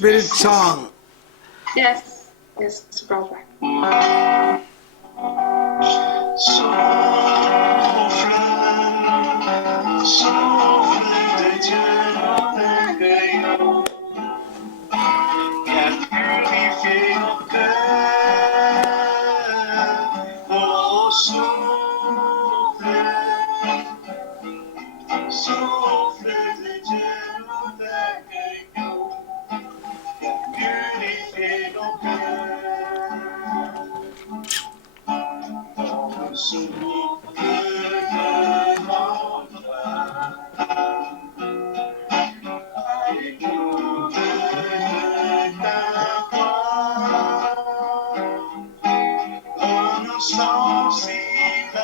Spirit song. Yes, brother. Souffle de Dieu dans les rayons, viens purifier nos cœurs. Oh, souffle de Dieu dans les rayons, viens purifier nos cœurs. Oh, souffle de notre écoute ta voix, nous sensibles à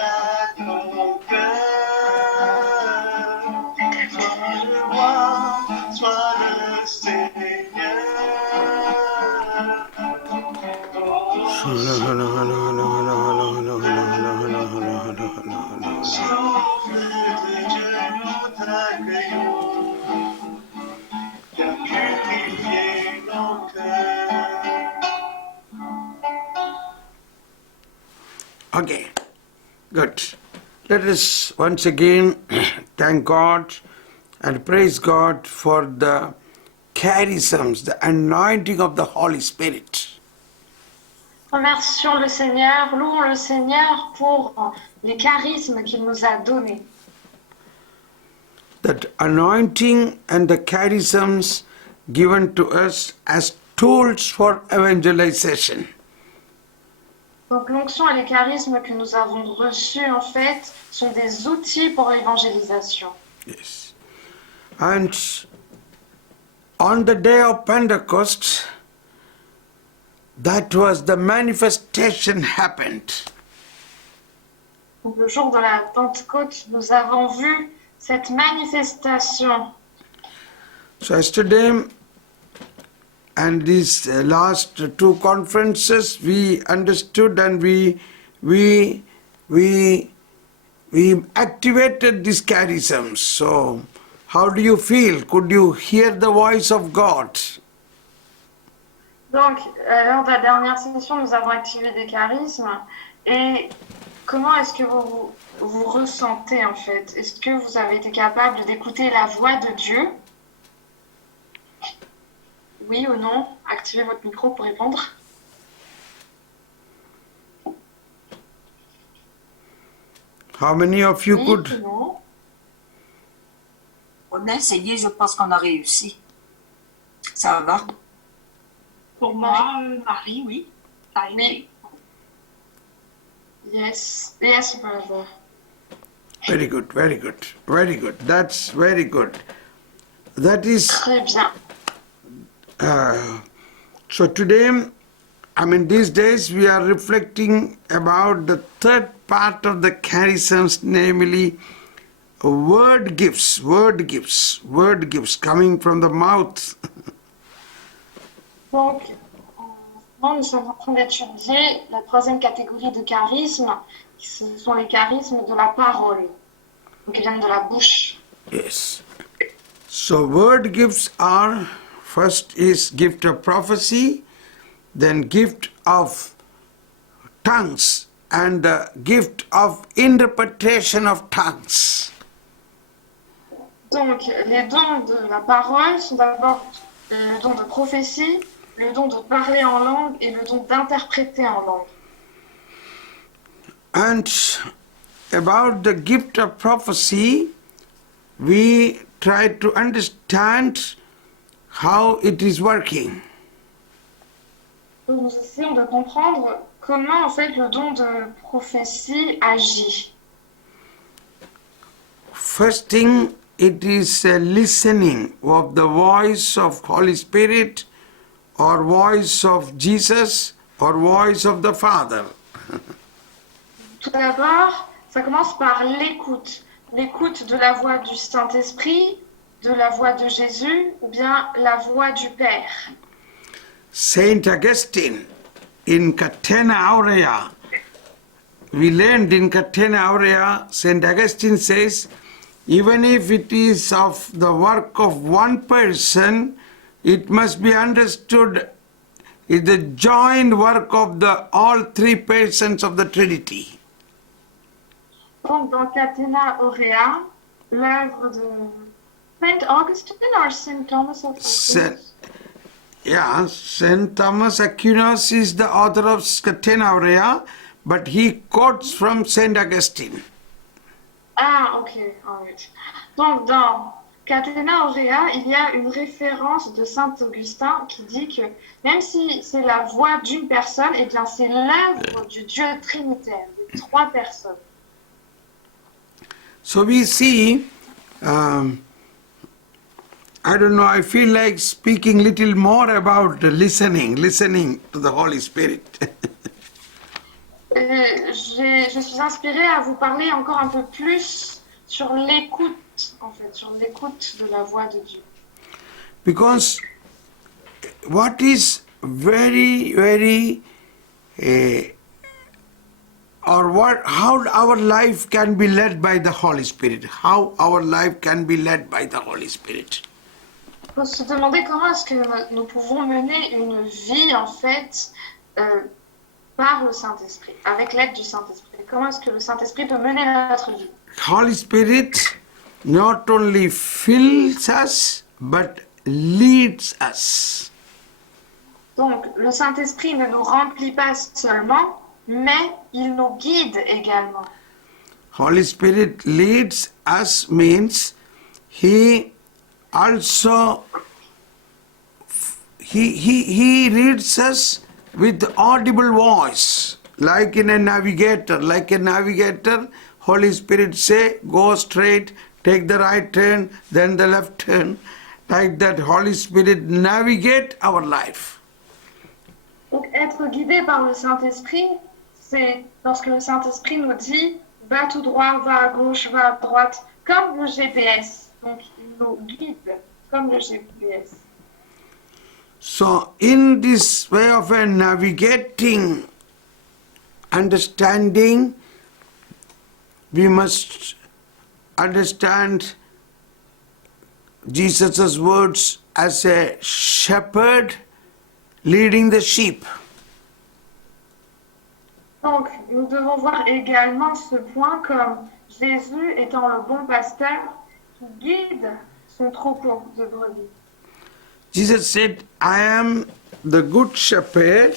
ton cœur. Sois le roi, sois le Seigneur. Souffle de Dieu, nous t'accueillons. Viens purifier nos cœurs. Okay, good. Let us once again thank God and praise God for the charisms, the anointing of the Holy Spirit. Remercions le Seigneur, louons le Seigneur pour les charismes qu'il nous a donnés. That anointing and the charisms given to us as tools for evangelization. Donc l'onction et les charismes que nous avons reçus, en fait, sont des outils pour l'évangélisation. Yes. And on the day of Pentecost, that was the manifestation happened. Donc le jour de la Pentecôte, nous avons vu cette manifestation. So yesterday and these last two conferences, we understood and we activated these charisms. So how do you feel? Could you hear the voice of God? Donc, lors de la dernière session, nous avons activé des charismes. Et comment est-ce que vous ressentez, en fait? Est-ce que vous avez été capable d'écouter la voix de Dieu? Oui ou non? Activez votre micro pour répondre. How many of you Oui could? ou non? On a essayé, je pense qu'on a réussi. Ça va? Pour moi, Marie, oui. Ça a été. Yes, brother. Very good, very good, very good. That's very good. That is. Très bien. So today, these days we are reflecting about the third part of the charisms, namely word gifts coming from the mouth. Donc, nous sommes en train d'étudier la troisième catégorie de charismes, ce sont les charismes de la parole, donc qui viennent de la bouche. Yes. So word gifts are, first is gift of prophecy, then gift of tongues, and the gift of interpretation of tongues. Donc, les dons de la parole sont d'abord le don de prophétie, le don de parler en langue et le don d'interpréter en langue. And about the gift of prophecy, we try to understand how it is working. Donc, nous essayons de comprendre comment en fait le don de prophétie agit. First thing, it is a listening of the voice of Holy Spirit or voice of Jesus or voice of the Father. Tout d'abord, ça commence par l'écoute. L'écoute de la voix du Saint-Esprit, de la voix de Jésus ou bien la voix du Père. Saint Augustine in Catena Aurea, we learned in Catena Aurea, Saint Augustine says, even if it is of the work of one person, it must be understood is the joint work of the all three persons of the Trinity. Donc, dans Catena Aurea, l'œuvre de Saint Augustine or Saint Thomas of Saint- Aquinas? Yeah, Saint Thomas Aquinas is the author of Catena Aurea, but he quotes from Saint Augustine. Ah, ok, alright. Donc, dans Catena Aurea, il y a une référence de Saint Augustin qui dit que même si c'est la voix d'une personne, eh bien, c'est l'œuvre du Dieu trinitaire, de trois personnes. So we see, I don't know, I feel like speaking little more about listening to the Holy Spirit. Je suis inspirée à vous parler encore un peu plus sur l'écoute, en fait, sur l'écoute de la voix de Dieu. Because what is very, how our life can be led by the Holy Spirit, how our life can be led by the Holy Spirit. Il faut se demander comment est-ce que nous pouvons mener une vie, en fait, par le Saint-Esprit, avec l'aide du Saint-Esprit. Comment est-ce que le Saint-Esprit peut mener notre vie? Holy Spirit not only fills us, but leads us. Donc, le Saint-Esprit ne nous remplit pas seulement, mais il nous guide également. Holy Spirit leads us means He also he leads us with audible voice, like in a navigator. Like a navigator, Holy Spirit say, go straight, take the right turn, then the left turn. Like that, Holy Spirit navigate our life. Donc, être guidé par le Saint-Esprit, c'est lorsque le Saint-Esprit nous dit « va tout droit, va à gauche, va à droite », comme le GPS. Donc, il nous guide comme le GPS. So, in this way of a navigating, understanding, we must understand Jesus' words as a shepherd leading the sheep. Donc, nous devons voir également ce point comme Jésus étant le bon pasteur qui guide son troupeau de brebis. Jesus said, I am the good shepherd,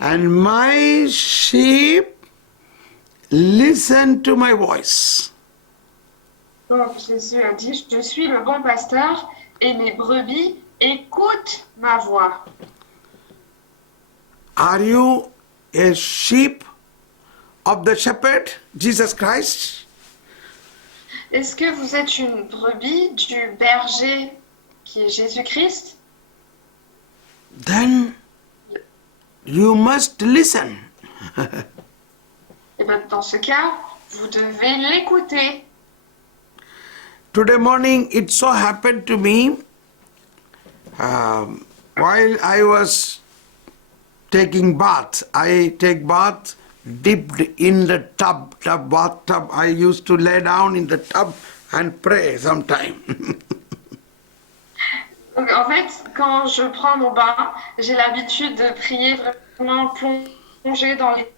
and my sheep listen to my voice. Donc, Jésus a dit, je suis le bon pasteur et les brebis écoutent ma voix. Are you a sheep of the shepherd, Jesus Christ? Est-ce que vous êtes une brebis du berger qui est Jésus-Christ? Then you must listen. Et bien, dans ce cas, vous devez l'écouter. Today morning, it so happened to me, while I was taking bath, I take bath dipped in the bathtub. I used to lay down in the tub and pray sometime. Donc, en fait, quand je prends mon bain, j'ai l'habitude de prier vraiment plongée dans les...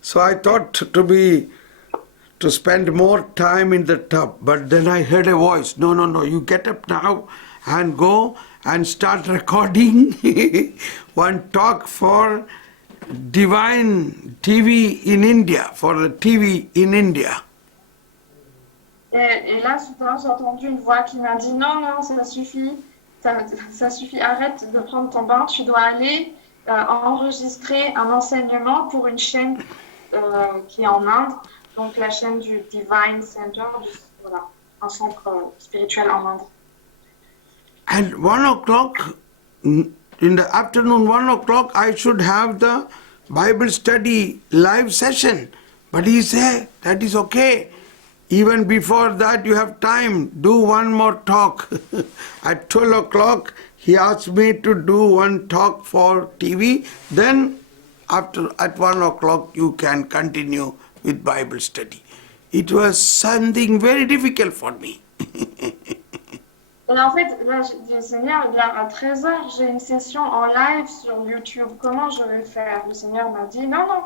So I thought to spend more time in the tub, but then I heard a voice, no, you get up now and go and start recording one talk for Divine TV in India, for the TV in India. Et là, soudain, j'ai entendu une voix qui m'a dit non, ça suffit, ça suffit, arrête de prendre ton bain, tu dois aller enregistrer un enseignement pour une chaîne qui est en Inde, donc la chaîne du Divine Center, voilà, un centre spirituel en Inde. And 1 o'clock, in the afternoon, 1 o'clock, I should have the Bible study live session. But he said, that is okay. Even before that, you have time. Do one more talk. At 12 o'clock, he asked me to do one talk for TV. Then, at 1 o'clock, you can continue with Bible study. It was something very difficult for me. Et en fait, là, je dis, Seigneur, bien à 13h, j'ai une session en live sur YouTube. Comment je vais faire? Le Seigneur m'a dit, non, non,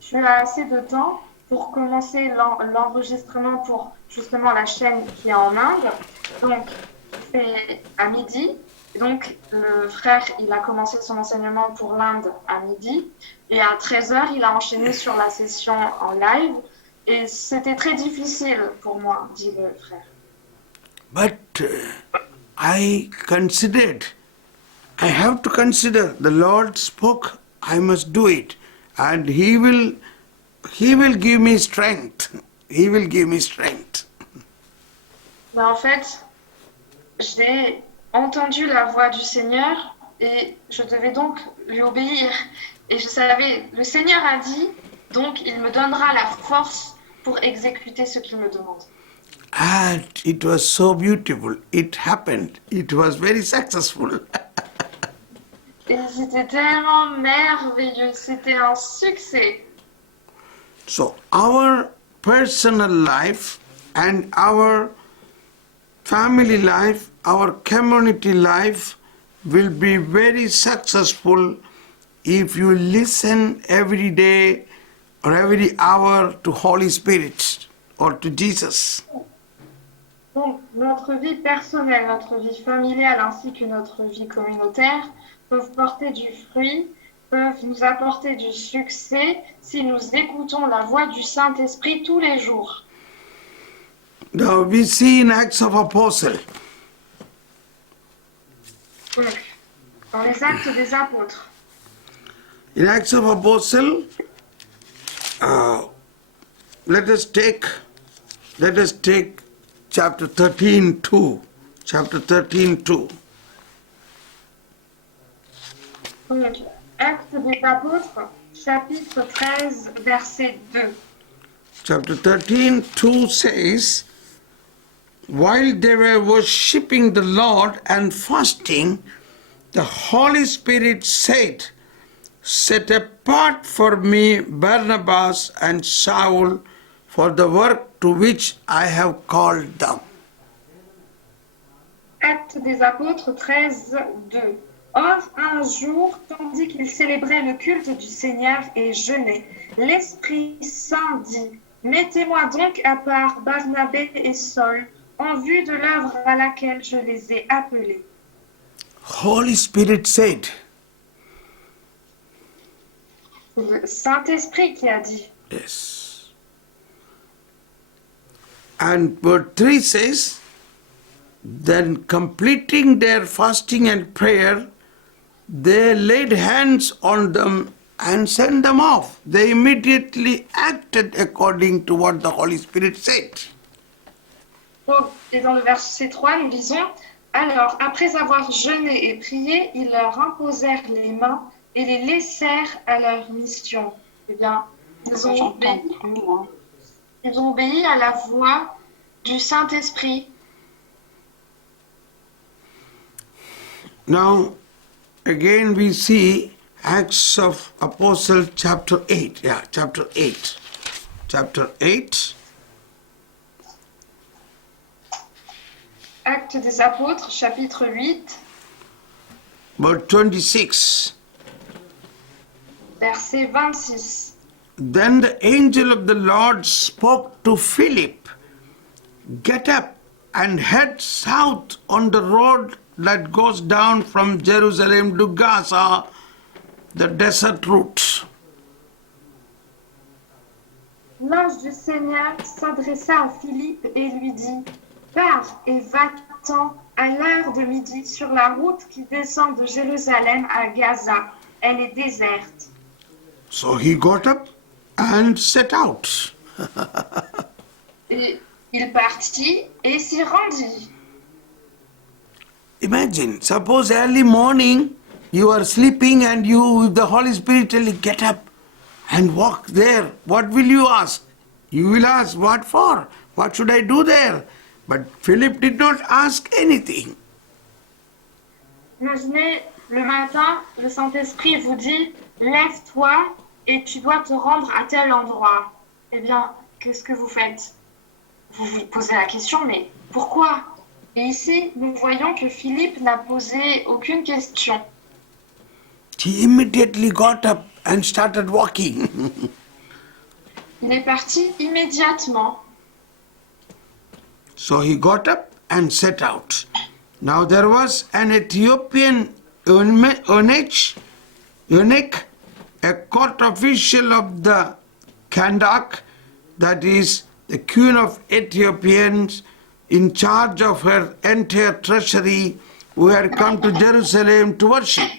tu as assez de temps pour commencer l'enregistrement pour justement la chaîne qui est en Inde. Donc, c'est à midi. Donc, le frère, il a commencé son enseignement pour l'Inde à midi. Et à 13h, il a enchaîné sur la session en live. Et c'était très difficile pour moi, dit le frère. But I considered, I have to consider, the Lord spoke, I must do it. And He will give me strength. He will give me strength. Mais en fait, j'ai entendu la voix du Seigneur et je devais donc lui obéir. Et je savais, le Seigneur a dit, donc il me donnera la force pour exécuter ce qu'il me demande. And it was so beautiful. It happened. It was very successful. Et c'était tellement merveilleux, c'était un succès. So our personal life and our family life, our community life will be very successful if you listen every day or every hour to Holy Spirit or to Jesus. Donc notre vie personnelle, notre vie familiale ainsi que notre vie communautaire peuvent porter du fruit, peuvent nous apporter du succès si nous écoutons la voix du Saint-Esprit tous les jours. Now we see in Acts of Apostles, Donc, dans les actes des apôtres, in Acts of Apostles, let us take chapter 13:2. Chapter 13:2. donc actes des apôtres, chapitre 13, verset 2. Chapter 13:2 says, while they were worshipping the Lord and fasting, the Holy Spirit said, set apart for me Barnabas and Saul for the work to which I have called them. Actes des apôtres 13, 2. Or, un jour, tandis qu'ils célébraient le culte du Seigneur et jeûnaient, l'Esprit Saint dit, mettez-moi donc à part Barnabé et Saul, en vue de l'œuvre à laquelle je les ai appelés. Holy Spirit said, C'est le Saint-Esprit qui a dit. yes. And verse 3 says, then completing their fasting and prayer, they laid hands on them and sent them off. They immediately acted according to what the Holy Spirit said. Donc, et dans le verset 3, nous lisons, alors, après avoir jeûné et prié, ils leur imposèrent les mains et les laissèrent à leur mission. Eh bien, ils ont J'entends obéi, plus, moi. ils ont obéi à la voix du Saint-Esprit. Now, again we see Acts of Apostles chapter 8. Yeah, chapter 8. Chapter 8. Actes des apôtres, chapitre 8, Verse 26. verset 26. Then the angel of the Lord spoke to Philip, get up and head south on the road that goes down from Jerusalem to Gaza, the desert route. L'ange du Seigneur s'adressa à Philippe et lui dit, pars et va-t'en à l'heure de midi sur la route qui descend de Jérusalem à Gaza. Elle est déserte. So he got up and set out. Et il partit et s'y rendit. Imagine, suppose early morning you are sleeping and you, the Holy Spirit tell you, get up and walk there. What will you ask? You will ask, what for? What should I do there? But Philip did not ask anything. Imaginez, le matin, le Saint-Esprit vous dit, lève-toi et tu dois te rendre à tel endroit. Eh bien, qu'est-ce que vous faites? Vous vous posez la question, mais pourquoi? Et ici, nous voyons que Philippe n'a posé aucune question. He immediately got up and started walking. Il est parti immédiatement. So he got up and set out. Now there was an Ethiopian eunuch, a court official of the Kandak, that is the queen of Ethiopians, in charge of her entire treasury, who had come to Jerusalem to worship.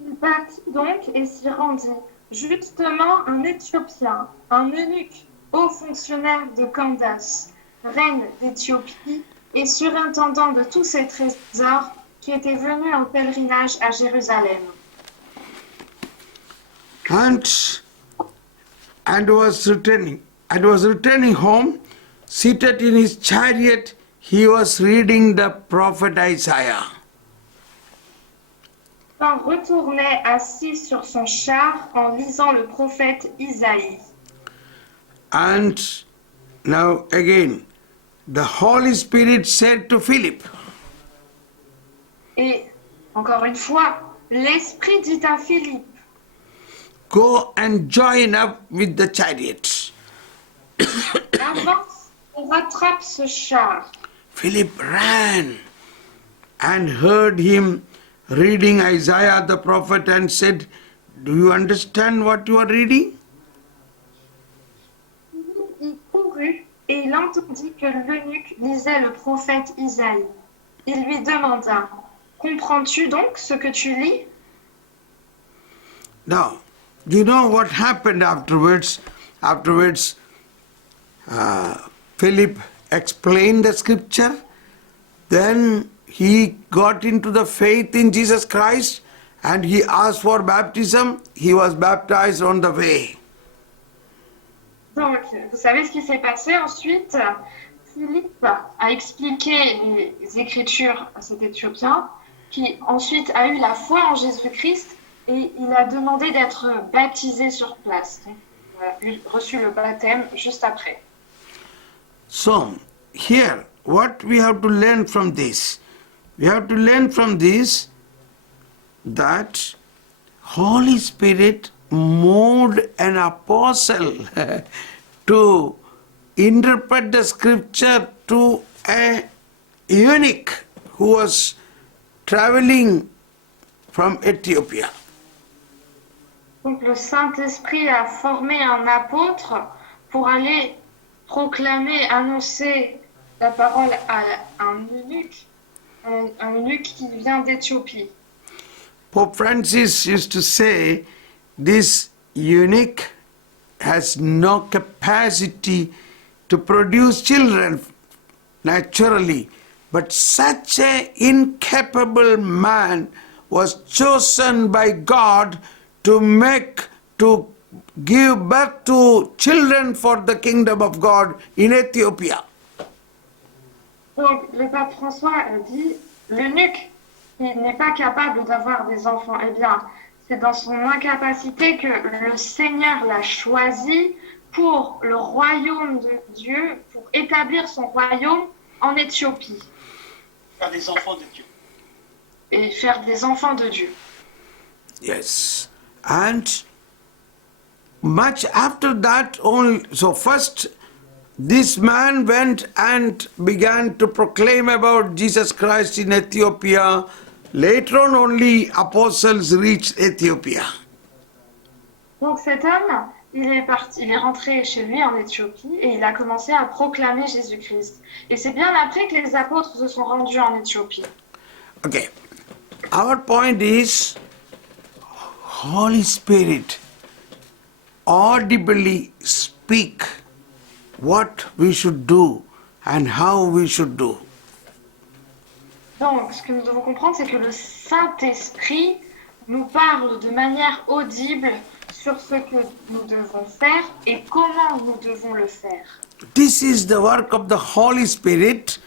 Il partit donc et s'y rendit. Justement, un Éthiopien, un eunuque, haut fonctionnaire de Candace, reine d'Éthiopie et surintendant de tous ses trésors, qui était venu en pèlerinage à Jérusalem. And was returning home, seated in his chariot, he was reading the prophet Isaiah. Quand retournait assis sur son char en lisant le prophète Isaïe. And now again, the Holy Spirit said to Philip, Et, encore une fois, l'Esprit dit à Philippe, go and join up with the chariots. avance et rattrape ce char. Philip ran and heard him reading Isaiah the prophet and said, do you understand what you are reading? Il courut et il entendit que l'eunuque lisait le prophète Isaïe. Il lui demanda, comprends-tu donc ce que tu lis? Now, you know what happened afterwards? Philip explained the scripture. Then he got into the faith in Jesus Christ and he asked for baptism. He was baptized on the way. Donc, vous savez ce qui s'est passé ensuite? Philippe a expliqué les Écritures à cet Éthiopien, qui ensuite a eu la foi en Jésus-Christ et il a demandé d'être baptisé sur place. Donc, il a reçu le baptême juste après. So, here, what we have to learn from this? We have to learn from this that Holy Spirit moved an apostle to interpret the scripture to a eunuch who was traveling from Ethiopia. Donc le Saint-Esprit a formé un apôtre pour aller proclamer, annoncer la parole à un eunuque qui vient d'Éthiopie. Pope Francis used to say, this eunuch has no capacity to produce children naturally, but such an incapable man was chosen by God to give birth to children for the kingdom of God in Ethiopia. Donc le pape François a dit, l'eunuque, il n'est pas capable d'avoir des enfants. Eh bien, c'est dans son incapacité que le Seigneur l'a choisi pour le royaume de Dieu, pour établir son royaume en Éthiopie. Faire des enfants de Dieu. Et faire des enfants de Dieu. Yes. And much after that, so first this man went and began to proclaim about Jesus Christ in Ethiopia. Later on, only apostles reached Ethiopia. Donc cet homme, il est rentré chez lui en Éthiopie et il a commencé à proclamer Jésus-Christ. Et c'est bien après que les apôtres se sont rendus en Éthiopie. Okay. Our point is, Holy Spirit audibly speak what we should do and how we should do. Donc, ce que nous devons comprendre, c'est que le Saint-Esprit nous parle de manière audible sur ce que nous devons faire et comment nous devons le faire. This is the work of the Holy Spirit,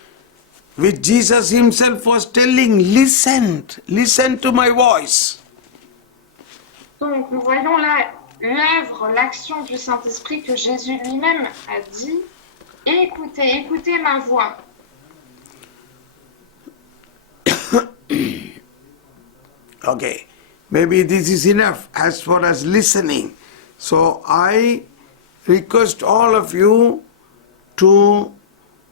which Jesus himself was telling, listen to my voice. Donc, nous voyons là l'œuvre, l'action du Saint-Esprit que Jésus lui-même a dit, écoutez ma voix. Okay, maybe this is enough as far as listening. So I request all of you to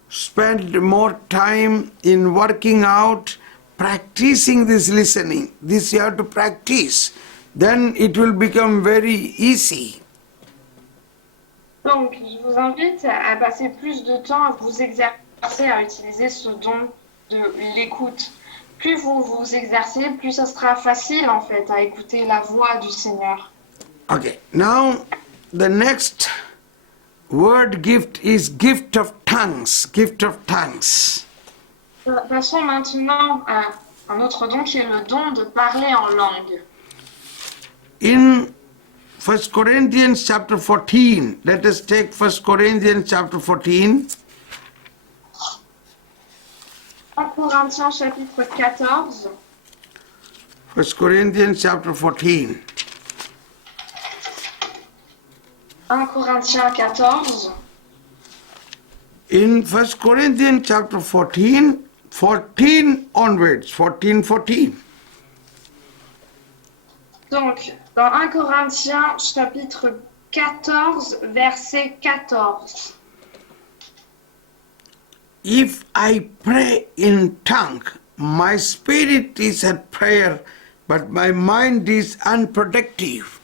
spend more time in working out, practicing this listening. This you have to practice. Then it will become very easy. Donc, je vous invite à passer plus de temps à vous exercer à utiliser ce don de l'écoute. Plus vous vous exercez, plus ça sera facile en fait à écouter la voix du Seigneur. Okay, now the next word gift is gift of tongues. Gift of tongues. Passons maintenant à un autre don qui est le don de parler en langue. In 1 Corinthians chapter 14, let us take 1 Corinthians chapter 14. 1 Corinthiens chapitre 14. 1 Corinthians chapter 14. 1 Corinthiens 14. In 1 Corinthians chapter 14, 14 onwards, 14. Donc, dans 1 Corinthiens chapitre 14, verset 14. If I pray in tongue, my spirit is at prayer, but my mind is unproductive.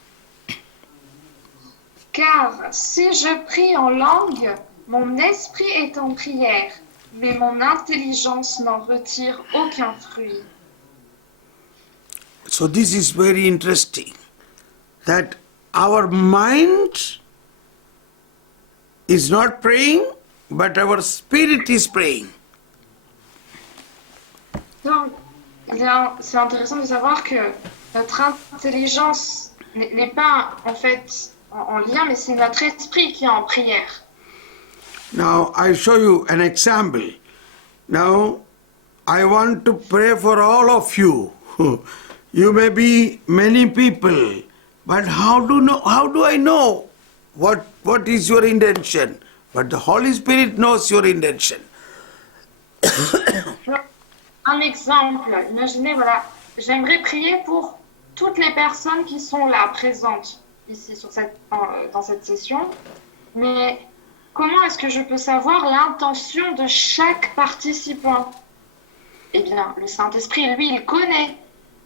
Car si je prie en langue, mon esprit est en prière, mais mon intelligence n'en retire aucun fruit. So this is very interesting, that our mind is not praying, but our spirit is praying. Donc, c'est intéressant de savoir que notre intelligence n'est pas en fait en lien, mais c'est notre esprit qui est en prière. Now I show you an example. Now I want to pray for all of you. You may be many people, but how do I know what is your intention? But the Holy Spirit knows your intention. Un exemple, imaginez, voilà, j'aimerais prier pour toutes les personnes qui sont là, présentes, ici dans cette session, mais comment est-ce que je peux savoir l'intention de chaque participant? Eh bien, le Saint-Esprit, lui, il connaît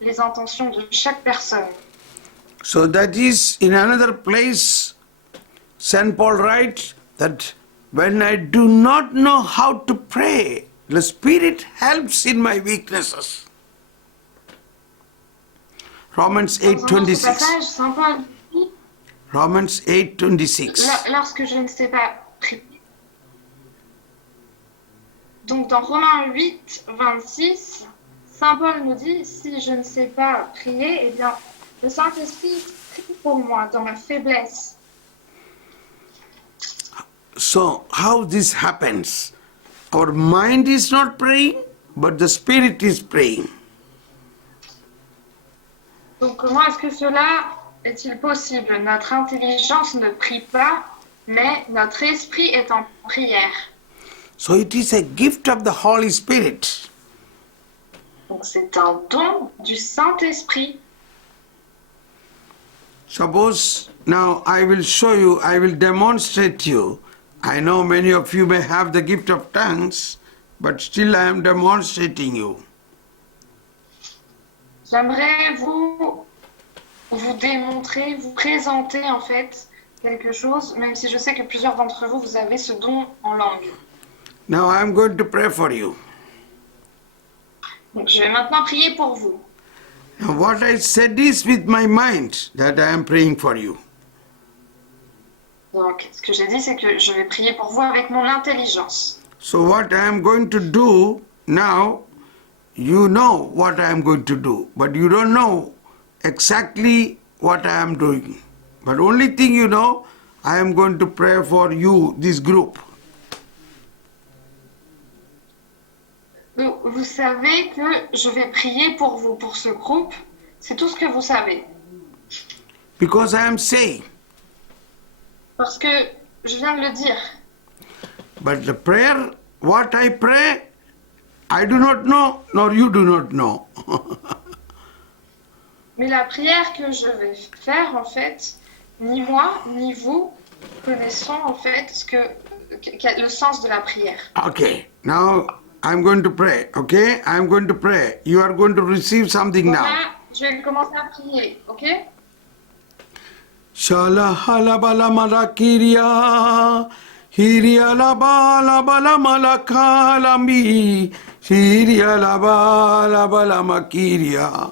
les intentions de chaque personne. So that is in another place, St. Paul writes that when I do not know how to pray, the Spirit helps in my weaknesses. Romans Dans un autre 8:26. passage, Saint Paul dit, Romans 8:26. lorsque je ne sais pas prier. Donc dans Romains 8, 26, Saint Paul nous dit, si je ne sais pas prier, eh bien, le Saint-Esprit prie pour moi dans ma faiblesse. So how this happens? Our mind is not praying, but the Spirit is praying. Donc comment est-ce que cela est-il possible? Notre intelligence ne prie pas, mais notre esprit est en prière. So it is a gift of the Holy Spirit. Donc c'est un don du Saint-Esprit. Suppose now I will show you, I will demonstrate you. I know many of you may have the gift of tongues, but still I am demonstrating you. J'aimerais vous démontrer, vous présenter en fait quelque chose, même si je sais que plusieurs d'entre vous, vous avez ce don en langue. Now I am going to pray for you. Donc je vais maintenant prier pour vous. Now what I said is with my mind that I am praying for you. Donc ce que j'ai dit, c'est que je vais prier pour vous avec mon intelligence. So what I am going to do now, you know what I am going to do, but you don't know exactly what I am doing. But only thing you know, I am going to pray for you, this group. Vous savez que je vais prier pour vous, pour ce groupe. C'est tout ce que vous savez. Because I am saying, Parce que je viens de le dire. But the prayer, what I pray, I do not know, nor you do not know. Mais la prière que je vais faire, en fait, ni moi, ni vous connaissons, en fait, le sens de la prière. Okay, now I'm going to pray, okay? I'm going to pray. You are going to receive something Donc now. là, je vais commencer à prier, ok? Shala hala bala mala kiria, hiria la bala mala kalami, hiria la bala makiria.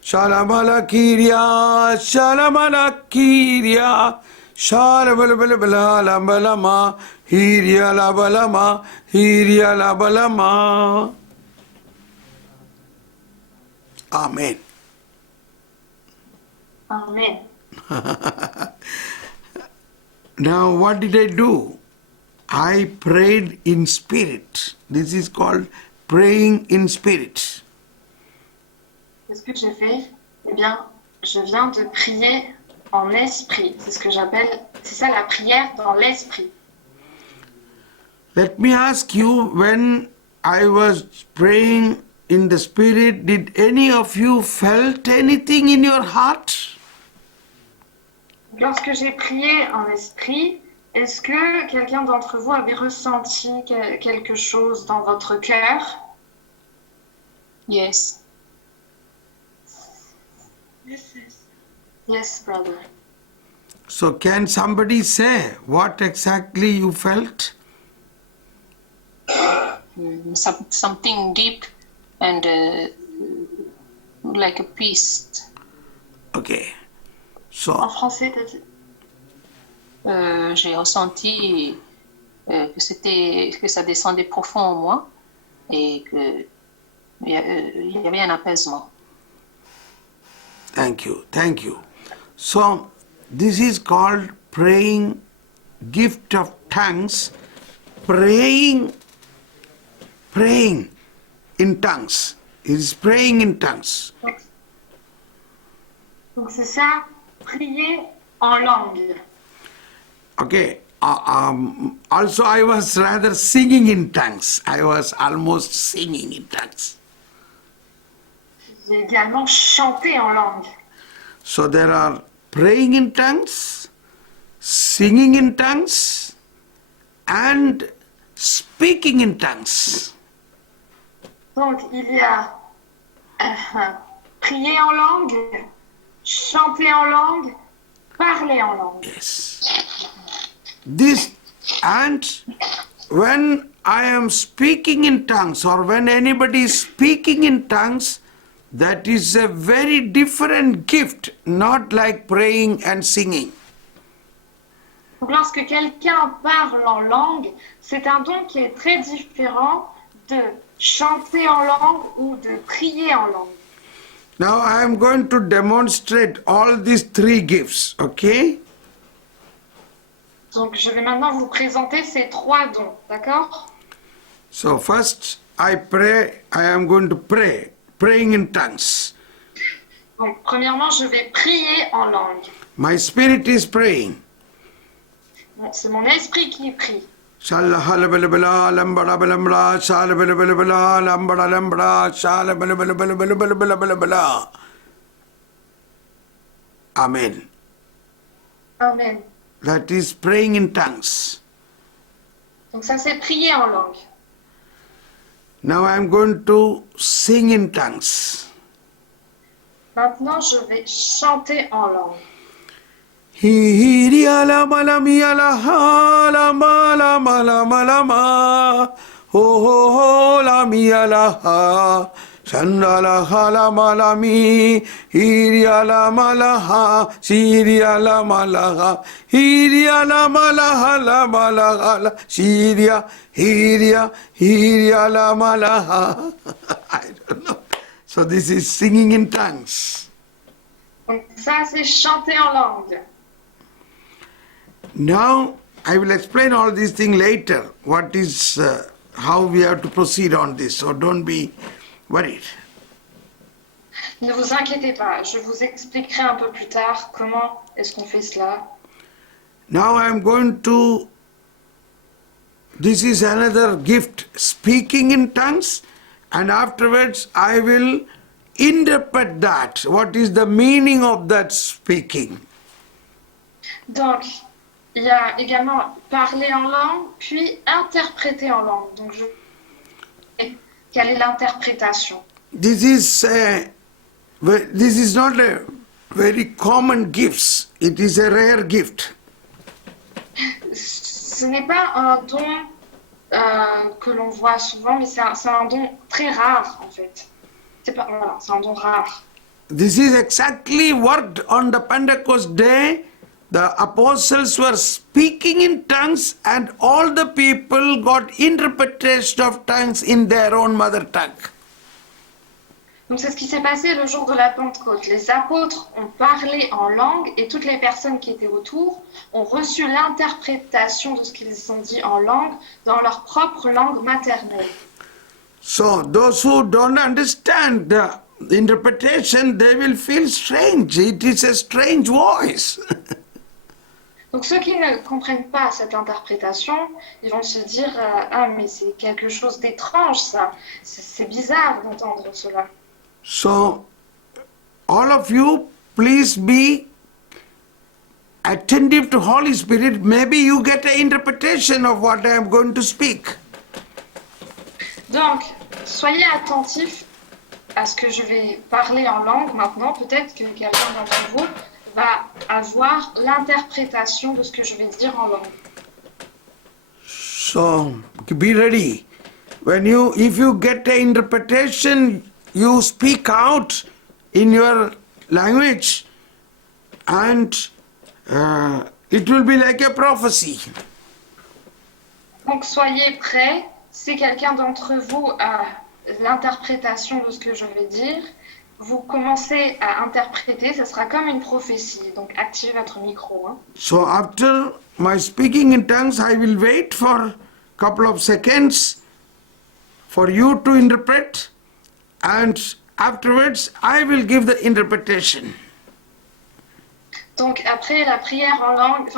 Shala mala kiria, shala mala kiria, shala bala ma, hiria la bala ma, hiria la bala ma. Amen. Amen. Now, what did I do? I prayed in spirit. This is called praying in spirit. Qu'est-ce que j'ai fait? Eh bien, je viens de prier en esprit. C'est ce que j'appelle, c'est ça la prière dans l'esprit. Let me ask you, when I was praying in the spirit, did any of you felt anything in your heart? Lorsque j'ai prié en esprit, est-ce que quelqu'un d'entre vous avait ressenti quelque chose dans votre cœur? Yes. Yes, brother. So can somebody say what exactly you felt? Something deep and like a peace. Okay. En So, français, t'as dit? J'ai ressenti que ça descendait profond en moi et que il y avait un apaisement. thank you, thank you. So, this is called praying, gift of tongues, praying in tongues. It is praying in tongues. Donc c'est ça, prier en langue. Okay. Also, I was rather singing in tongues. I was almost singing in tongues. J'ai également chanté en langue. So there are praying in tongues, singing in tongues, and speaking in tongues. Donc il y a prier en langue, chanter en langue, parler en langue. Yes. This, and when I am speaking in tongues, or when anybody is speaking in tongues, that is a very different gift, not like praying and singing. Donc lorsque quelqu'un parle en langue, c'est un don qui est très différent de chanter en langue ou de prier en langue. Now I am going to demonstrate all these three gifts, okay? Donc je vais maintenant vous présenter ces trois dons, d'accord? So first I am going to pray, praying in tongues. Donc premièrement, je vais prier en langue. My spirit is praying. Bon, c'est mon esprit qui prie. Shala hala bala bala lambada bala bala shala bala bala bala lambada lambada shala bala bala bala bala bala bala bala bala. Amen. Amen. That is praying in tongues. Donc ça, c'est prier en langue. Now I am going to sing in tongues. Maintenant, je vais chanter en langue. Hiri ala malami ala hala mala mala mala ma ho ho ho la mi ala ha shandala hala malami hiri ala mala ha siri ala mala ha hiri ala mala hala mala hala siria hiria hiri ala mala ha. I don't know. So this is singing in tongues. Donc ça, c'est chanter en langue. Now, I will explain all these things later, what is, how we have to proceed on this, so don't be worried. Ne vous inquiétez pas, je vous expliquerai un peu plus tard comment est-ce qu'on fait cela. Now I am going to this is another gift, speaking in tongues, and afterwards I will interpret that. What is the meaning of that speaking? Donc, il y a également parler en langue, puis interpréter en langue. Donc, quelle est l'interprétation? This is not a very common gift. It is a rare gift. Ce n'est pas un don que l'on voit souvent, mais c'est un don très rare en fait. C'est un don rare. This is exactly what on the Pentecost day the apostles were speaking in tongues and all the people got interpretation of tongues in their own mother tongue. Donc c'est ce qui s'est passé le jour de la Pentecôte. Les apôtres ont parlé en langue et toutes les personnes qui étaient autour ont reçu l'interprétation de ce qu'ils ont dit en langue dans leur propre langue maternelle. So those who don't understand the interpretation, they will feel strange. It is a strange voice. Donc ceux qui ne comprennent pas cette interprétation, ils vont se dire ah mais c'est quelque chose d'étrange ça, c'est bizarre d'entendre cela. So all of you, please be attentive to Holy Spirit. Maybe you get an interpretation of what I am going to speak. Donc soyez attentifs à ce que je vais parler en langue maintenant. Peut-être que quelqu'un d'entre vous va avoir l'interprétation de ce que je vais dire en langue. So be ready. If you get an interpretation, you speak out in your language, and it will be like a prophecy. Donc soyez prêts. Si quelqu'un d'entre vous a l'interprétation de ce que je vais dire, vous commencez à interpréter, ça sera comme une prophétie. Donc activez votre micro. Hein. So after my speaking in tongues, I will wait for a couple of seconds for you to interpret, and afterwards I will give the interpretation. Donc après la prière en langue,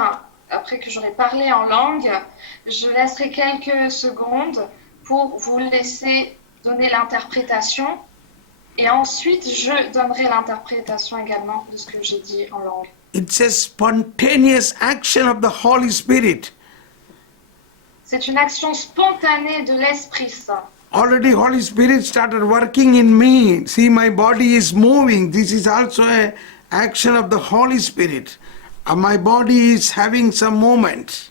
après que j'aurai parlé en langue, je laisserai quelques secondes pour vous laisser donner l'interprétation. Et ensuite, je donnerai l'interprétation également de ce que j'ai dit en langue. It's a spontaneous action of the Holy Spirit. C'est une action spontanée de l'Esprit Saint. Already Holy Spirit started working in me. See, my body is moving. This is also an action of the Holy Spirit. My body is having some movement.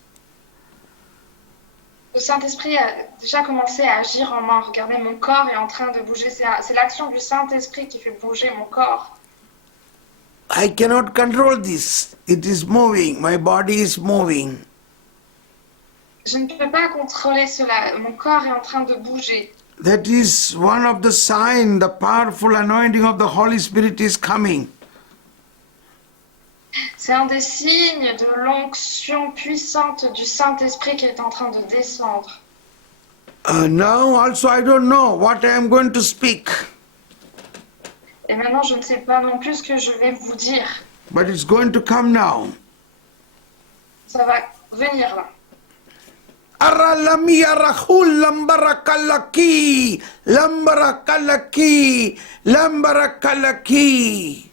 Le Saint-Esprit a déjà commencé à agir en moi. Regardez, mon corps est en train de bouger. C'est l'action du Saint-Esprit qui fait bouger mon corps. I cannot control this. It is moving. My body is moving. Je ne peux pas contrôler cela. Mon corps est en train de bouger. That is one of the signs, the powerful anointing of the Holy Spirit is coming. C'est un des signes de l'onction puissante du Saint-Esprit qui est en train de descendre. Now also I don't know what I am going to speak. Et maintenant, je ne sais pas non plus ce que je vais vous dire. But it's going to come now. Ça va venir là. Aralami arahul lambarakalaki, lambarakalaki, lambarakalaki.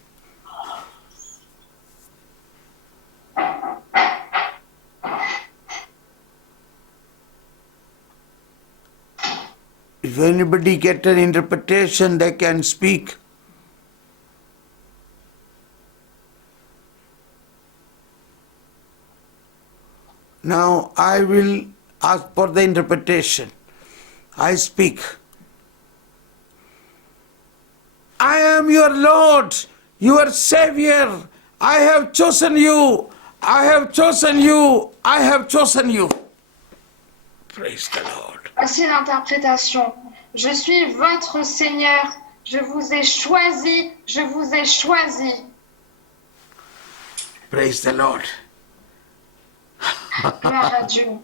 If anybody get an interpretation, they can speak. Now I will ask for the interpretation. I speak. I am your Lord, your Savior. I have chosen you. I have chosen you. I have chosen you. Praise the Lord. Voici l'interprétation. Je suis votre Seigneur. Je vous ai choisi. Je vous ai choisi. Praise the Lord. Gloire à Dieu.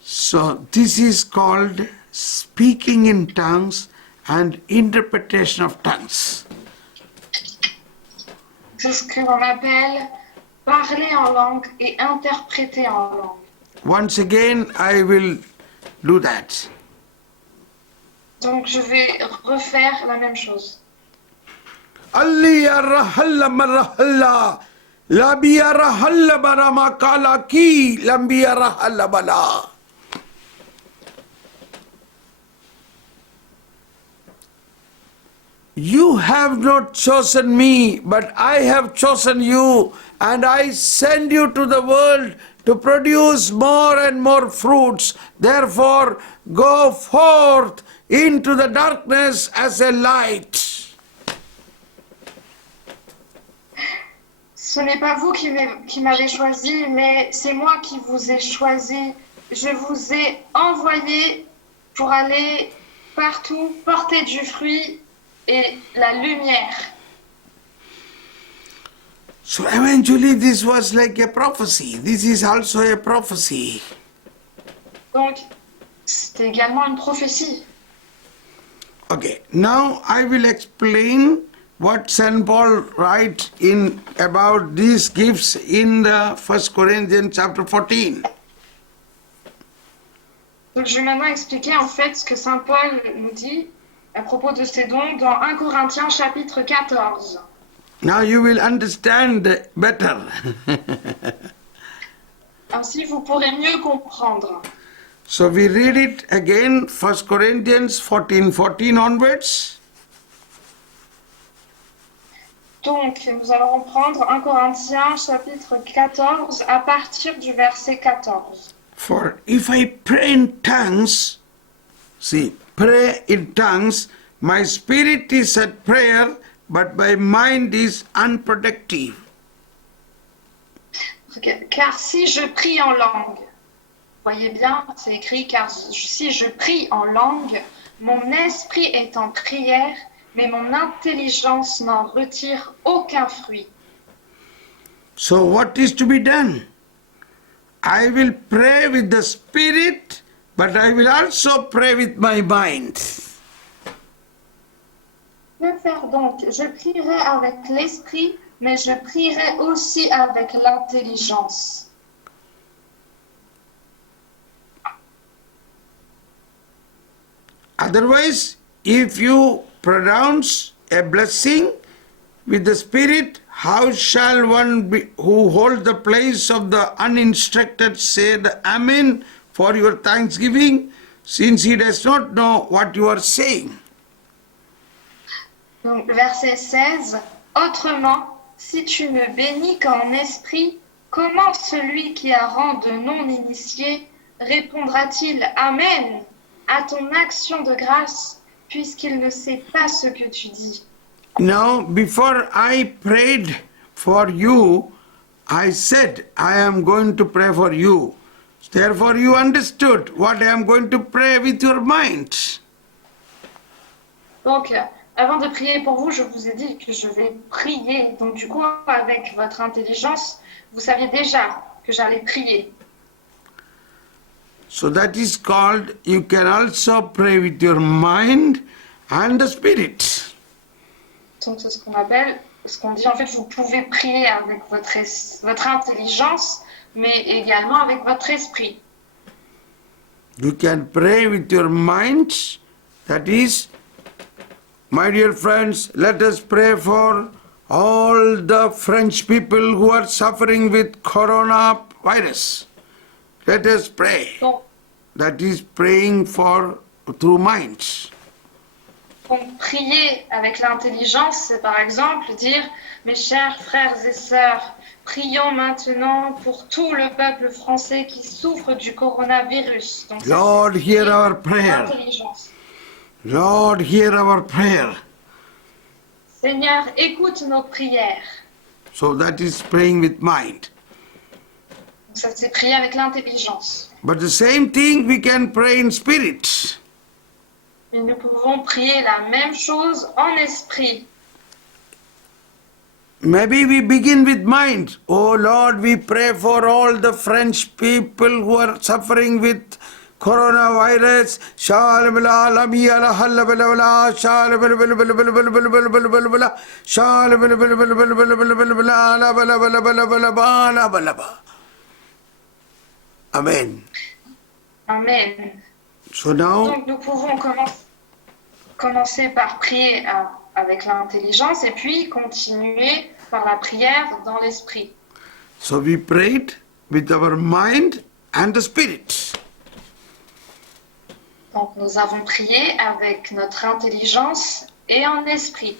So this is called speaking in tongues and interpretation of tongues. C'est ce que l'on appelle parler en langue et interpréter en langue. once again I will do that. Donc je vais refaire la même chose. Alliya rahalla marahalla, labiya rahalla baramakala ki, lambiya rahalla bala. You have not chosen me, but I have chosen you, and I send you to the world to produce more and more fruits. Therefore, go forth into the darkness as a light. Ce n'est pas vous qui m'avez choisi, mais c'est moi qui vous ai choisi. Je vous ai envoyé pour aller partout, porter du fruit et la lumière. So eventually this was like a prophecy. This is also a prophecy. Donc, c'était également une prophétie. Okay, now I will explain what St. Paul writes in about these gifts in the 1 Corinthians chapter 14. Donc, je vais maintenant expliquer en fait ce que Saint Paul nous dit à propos de ces dons dans 1 Corinthiens chapitre 14. Now you will understand better. Ainsi, vous pourrez mieux comprendre. So we read it again, 1 Corinthians 14:14 onwards. Donc, nous allons reprendre 1 Corinthiens chapitre 14 à partir du verset 14. For if I pray in tongues, see, pray in tongues, my spirit is at prayer, but my mind is unproductive. Car si je prie en langue, voyez bien, c'est écrit, car si je prie en langue, mon esprit est en prière, mais mon intelligence n'en retire aucun fruit. So what is to be done? I will pray with the spirit, but I will also pray with my mind. Que faire donc? Je prierai avec l'esprit, mais je prierai aussi avec l'intelligence. Otherwise, if you pronounce a blessing with the spirit, how shall one be, who holds the place of the uninstructed say the Amen for your thanksgiving, since he does not know what you are saying? Donc, verset 16. Autrement, si tu ne bénis qu'en esprit, comment celui qui a rang de non-initié répondra-t-il Amen à ton action de grâce, puisqu'il ne sait pas ce que tu dis? Now, before I prayed for you, I said, I am going to pray for you. Therefore, you understood what I am going to pray with your mind. Donc, avant de prier pour vous, je vous ai dit que je vais prier. Donc, du coup, avec votre intelligence, vous saviez déjà que j'allais prier. So that is called, you can also pray with your mind and the spirit. Donc, c'est ce qu'on appelle, ce qu'on dit, en fait, vous pouvez prier avec votre intelligence, mais également avec votre esprit. You can pray with your mind, that is, my dear friends, let us pray for all the French people who are suffering with coronavirus. Let us pray. Donc, That is praying for through minds. donc, prier avec l'intelligence, c'est par exemple dire, mes chers frères et sœurs, prions maintenant pour tout le peuple français qui souffre du coronavirus. Donc, ça, Lord, c'est hear our prayer. l'intelligence. Lord, hear our prayer. Seigneur, écoute nos prières. So that is praying with mind. Donc, ça, c'est prier avec l'intelligence. But the same thing we can pray in spirit. Mais nous pouvons prier la même chose en esprit. Maybe we begin with mind. Oh Lord, we pray for all the French people who are suffering with coronavirus. Amen. Amen. So now, Donc nous pouvons commencer par prier avec l'intelligence et puis continuer par la prière dans l'esprit. so we prayed with our mind and the spirit. Donc nous avons prié avec notre intelligence et en esprit.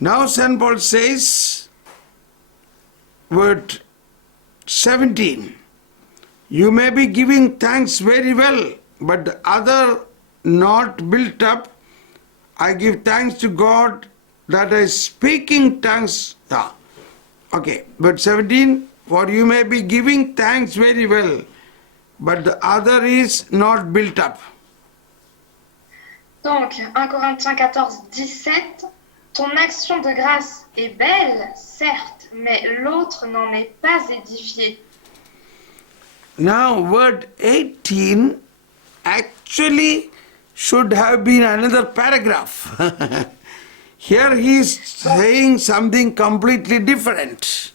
Now St. Paul says, word 17, you may be giving thanks very well, but the other not built up. I give thanks to God that I speak in tongues. Ah, okay, but 17, for you may be giving thanks very well, but the other is not built up. Donc 1 Corinthiens 14, 17, ton action de grâce est belle, certes, mais l'autre n'en est pas édifié. Now, word 18 actually should have been another paragraph. Here he is saying something completely different.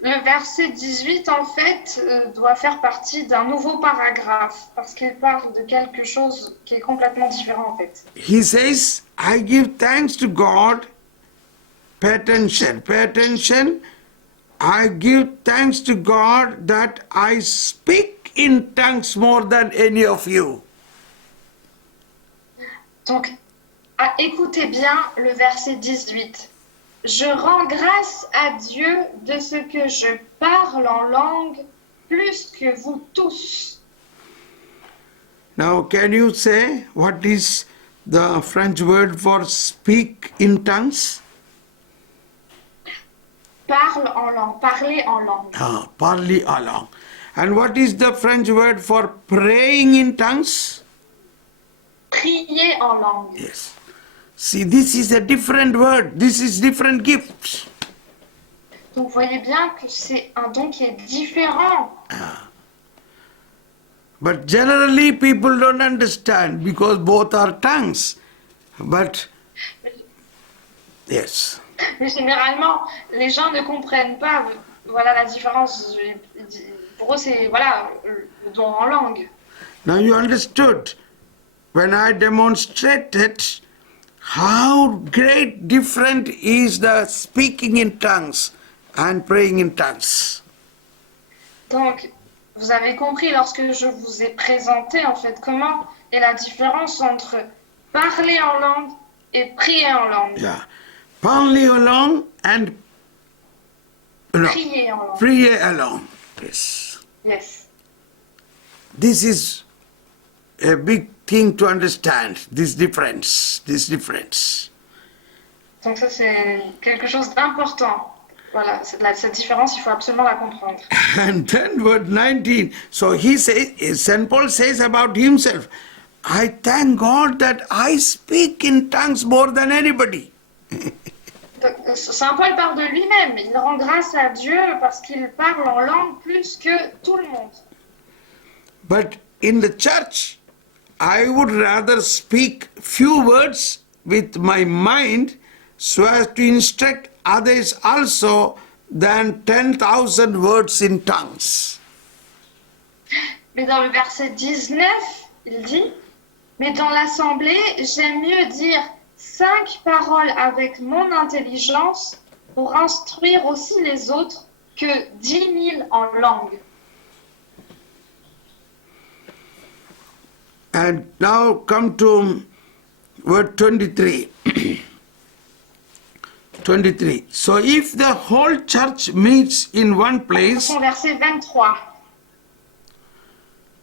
Le verset 18, en fait, doit faire partie d'un nouveau paragraphe parce qu'il parle de quelque chose qui est complètement différent, en fait. He says, I give thanks to God. Pay attention, pay attention. I give thanks to God that I speak in tongues more than any of you. Donc, écoutez bien le verset 18. Je rends grâce à Dieu de ce que je parle en langue plus que vous tous. Now, can you say what is the French word for speak in tongues? Parle en langue, parler en langue. Ah, parley along. And what is the French word for praying in tongues? Prier en langue. Yes. See, this is a different word. This is different gift. Donc, vous voyez bien que c'est un don qui est différent. But generally people don't understand because both are tongues. But, yes. Mais généralement, les gens ne comprennent pas, voilà la différence. Pour eux, c'est voilà le don en langue. Now you understood when I demonstrated how great different is the speaking in tongues and praying in tongues. Donc, vous avez compris lorsque je vous ai présenté en fait comment est la différence entre parler en langue et prier en langue. Yeah. Parley along and Prier en langue. pray along. Yes. Yes. This is a big thing to understand, this difference, this difference. Donc ça c'est quelque chose d'important. Voilà, cette différence, il faut absolument la comprendre. And then word 19, so he says, St. Paul says about himself, I thank God that I speak in tongues more than anybody. Donc, Saint Paul parle de lui-même. Il rend grâce à Dieu parce qu'il parle en langue plus que tout le monde. But in the church, I would rather speak few words with my mind so as to instruct others also than 10,000 words in tongues. Mais dans le verset 19, il dit, mais dans l'assemblée, j'aime mieux dire 5 paroles avec mon intelligence pour instruire aussi les autres que 10 000 en langue. And now come to word 23. 23. So if the whole church meets in one place, Son verset 23.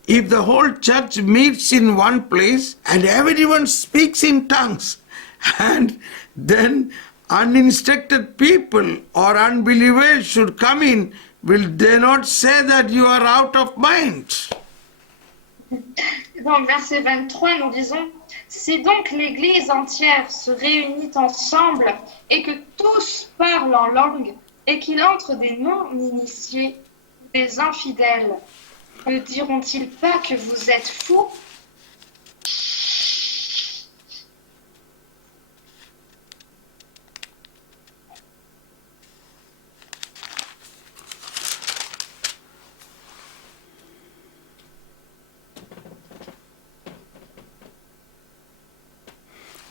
if the whole church meets in one place and everyone speaks in tongues, and then uninstructed people or unbelievers should come in, will they not say that you are out of mind? Dans le verset 23, nous disons, si donc l'Église entière se réunit ensemble et que tous parlent en langue et qu'il entre des non-initiés, des infidèles, ne diront-ils pas que vous êtes fous?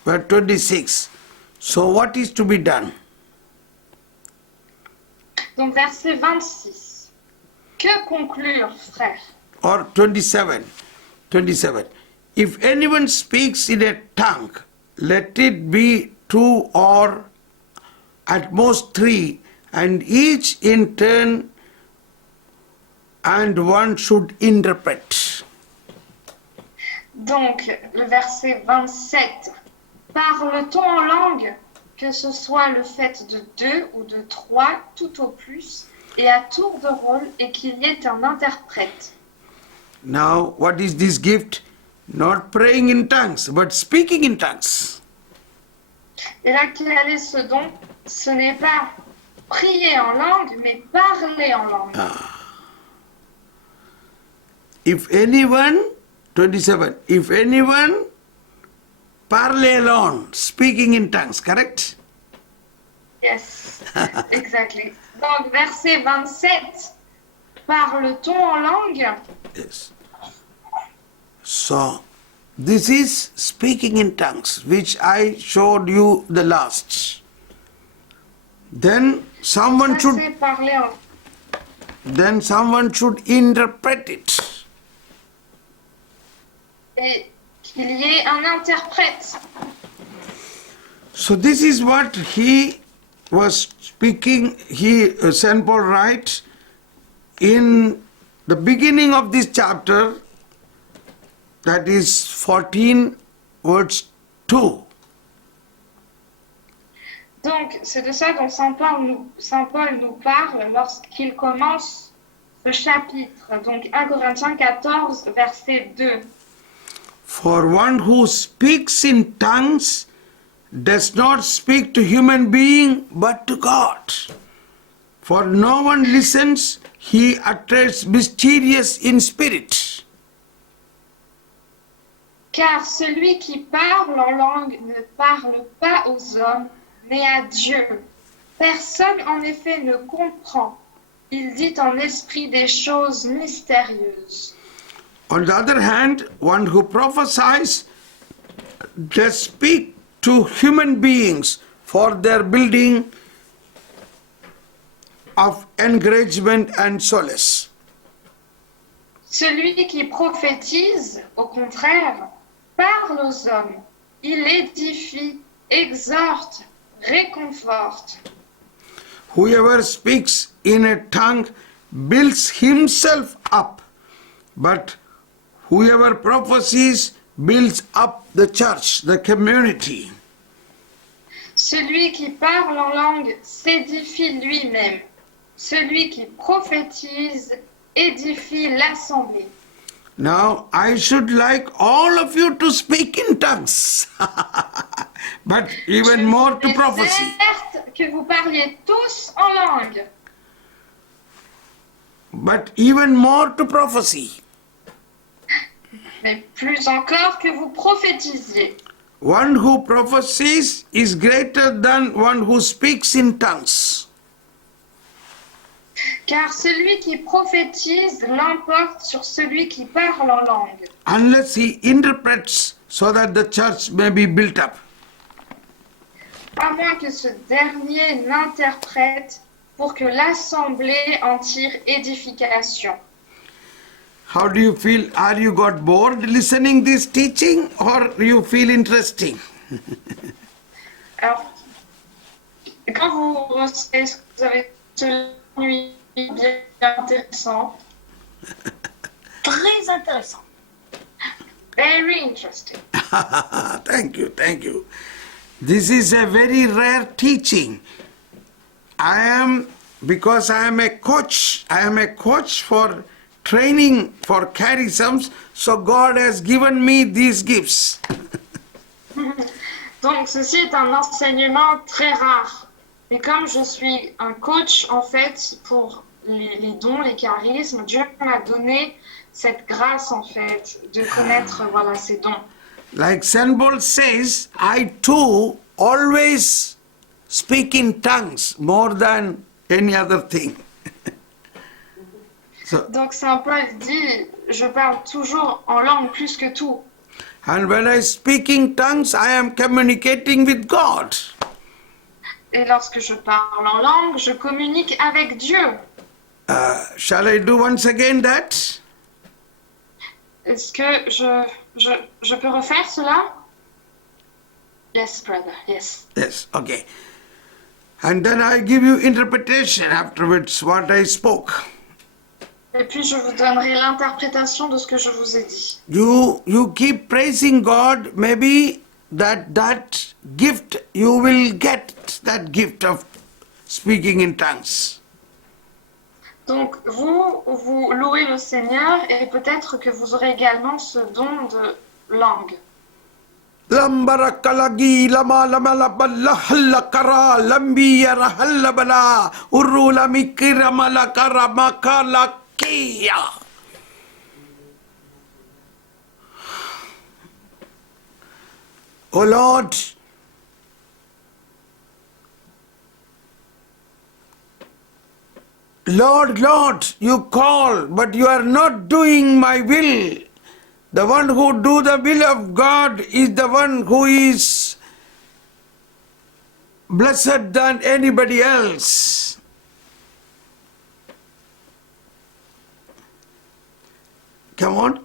verse 26. So what is to be done? Donc verset 26. Que conclure, frère? Or 27. 27. If anyone speaks in a tongue, let it be two or at most three, and each in turn, and one should interpret. Donc, le verset 27. Parle-t-on en langue, que ce soit le fait de 2 ou de 3, tout au plus, et à tour de rôle, et qu'il y ait un interprète. Now, what is this gift? Not praying in tongues, but speaking in tongues. Et là, quel est ce don? Ce n'est pas prier en langue, mais parler en langue. If anyone, 27, if anyone parle alone, speaking in tongues, correct? Yes, exactly. Donc, verset 27. Parle-t-on en langue? Yes. So, this is speaking in tongues, which I showed you the last. Then someone Ça, should, c'est parler en then someone should interpret it. et qu'il y ait un interprète. So this is what he was speaking. St. Paul writes in the beginning of this chapter, that is 14 verse 2. Donc, c'est de ça dont Saint Paul nous parle lorsqu'il commence ce chapitre. Donc, 1 Corinthiens 14, verset 2. For one who speaks in tongues does not speak to human being but to God. For no one listens, he utters mysterious in spirit. Car celui qui parle en langue ne parle pas aux hommes, mais à Dieu. Personne en effet ne comprend. Il dit en esprit des choses mystérieuses. On the other hand, one who prophesies does speak to human beings for their building of encouragement and solace. Celui qui prophétise, au contraire, parle aux hommes. Il édifie, exhorte, réconforte. Whoever speaks in a tongue builds himself up, but whoever prophesies builds up the church, the community. Celui qui parle en langue s'édifie lui-même. Celui qui prophétise édifie l'assemblée. Now, I should like all of you to speak in tongues, but even more to Je prophecy. certes que vous parliez tous en langue, But even more to prophecy. mais plus encore que vous prophétisiez. One who prophesies is greater than one who speaks in tongues. Car celui qui prophétise l'emporte sur celui qui parle en langue, Unless he interprets so that the church may be built up. à moins que ce dernier n'interprète pour que l'assemblée en tire édification. How do you feel? Are you got bored listening this teaching or you feel interesting? Alors, quand vous recevez ce que vous avez ce nuit bien intéressant, Très intéressant. very interesting. Thank you, thank you. This is a very rare teaching. Because I am a coach for training for charisms, so God has given me these gifts. Donc, ceci est un enseignement très rare. Et comme je suis un coach, en fait, pour les dons, les charismes, Dieu m'a donné cette grâce, en fait, de connaître, voilà, ces dons. Like St. Paul says, I too always speak in tongues more than any other thing. So, Donc, Saint Paul dit, je parle toujours en langue plus que tout. And when I speak in tongues, I am communicating with God. Et lorsque je parle en langue, je communique avec Dieu. Shall I do once again that? Est-ce que je peux refaire cela? Yes, brother, yes. Yes, okay. And then I give you interpretation afterwards what I spoke. Et puis je vous donnerai l'interprétation de ce que je vous ai dit. You keep praising God, maybe that gift, you will get that gift of speaking in tongues. Donc vous louez le Seigneur et peut-être que vous aurez également ce don de langue. Lambarakalagi lama lama laballa hallakara lambiya rahallabala urula mikira malakara makalakia. Oh Lord, Lord, you call, but you are not doing my will. The one who do the will of God is the one who is blessed than anybody else. Come on.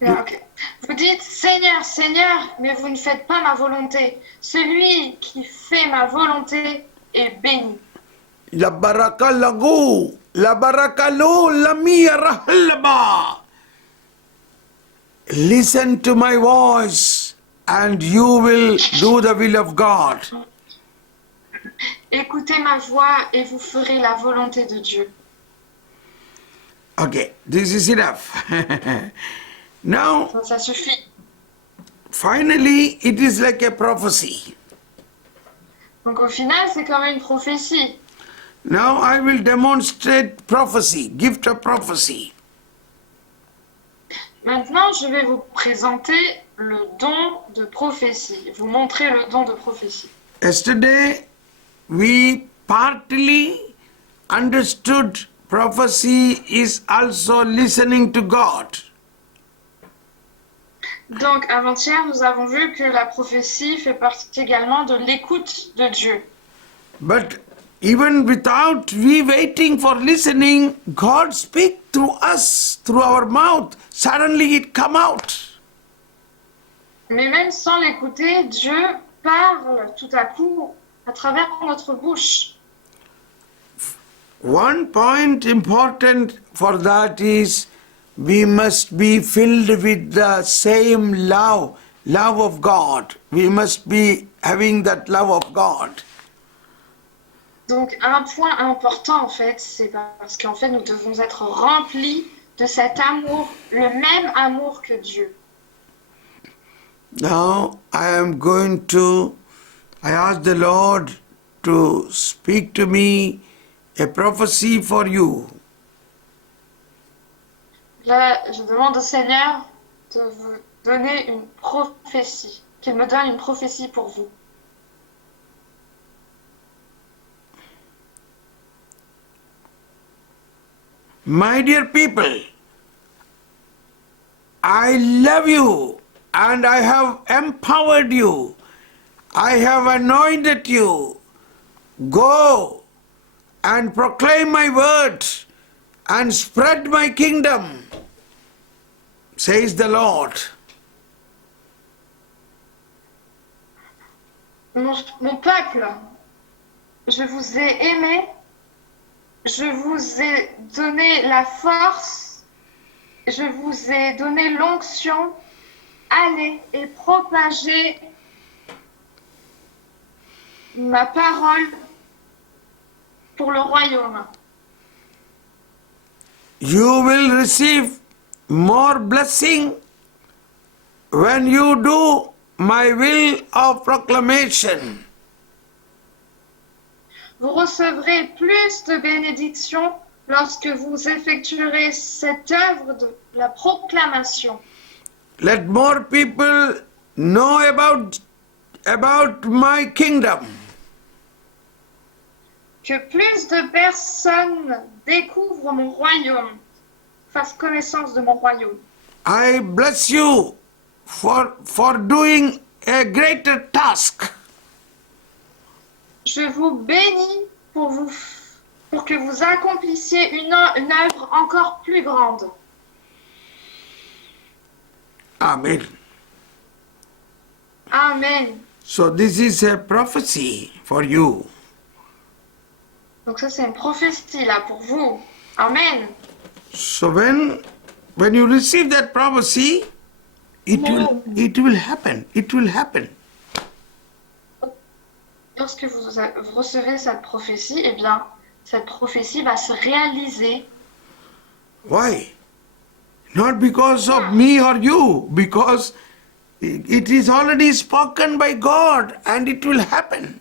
Yeah, okay. Vous dites Seigneur, Seigneur, mais vous ne faites pas ma volonté. Celui qui fait ma volonté est béni. La baraka lagu, la baraka lo lamia rahallaba. Listen to my voice and you will do the will of God. Écoutez ma voix et vous ferez la volonté de Dieu. Okay, this is enough. Now, Ça suffit. finally, it is like a prophecy. Donc au final, c'est comme une prophétie. Now I will demonstrate prophecy, gift of prophecy. Maintenant, je vais vous présenter le don de prophétie, vous montrer le don de prophétie. Yesterday, we partly understood prophecy is also listening to God. Donc avant-hier, nous avons vu que la prophétie fait partie également de l'écoute de Dieu. But even without we waiting for listening, God speak through us, through our mouth. Suddenly it come out. Mais même sans l'écouter, Dieu parle tout à coup à travers notre bouche. One point important for that is we must be filled with the same love of God. We must be having that love of God. Donc un point important en fait, c'est parce qu'en fait nous devons être remplis de cet amour, le même amour que Dieu. Now I ask the Lord to speak to me a prophecy for you. Là, je demande au Seigneur de vous donner une prophétie, qu'il me donne une prophétie pour vous. My dear people, I love you and I have empowered you. I have anointed you. Go and proclaim my word and spread my kingdom, says the Lord. Mon peuple, je vous ai aimé, je vous ai donné la force, je vous ai donné l'onction. Allez et propagez ma parole pour le royaume. You will receive more blessing when you do my will of proclamation. Vous recevrez plus de bénédictions lorsque vous effectuerez cette œuvre de la proclamation. Let more people know about my kingdom. Que plus de personnes découvrent mon royaume, fassent connaissance de mon royaume. I bless you for doing a greater task. Je vous bénis pour que vous accomplissiez une œuvre encore plus grande. Amen. Amen. So this is a prophecy for you. Donc ça, c'est une prophétie là pour vous. Amen. So when you receive that prophecy, it will happen. It will happen. Lorsque vous recevez cette prophétie, eh bien, cette prophétie va se réaliser. Why? Not because of me or you, because it is already spoken by God and it will happen.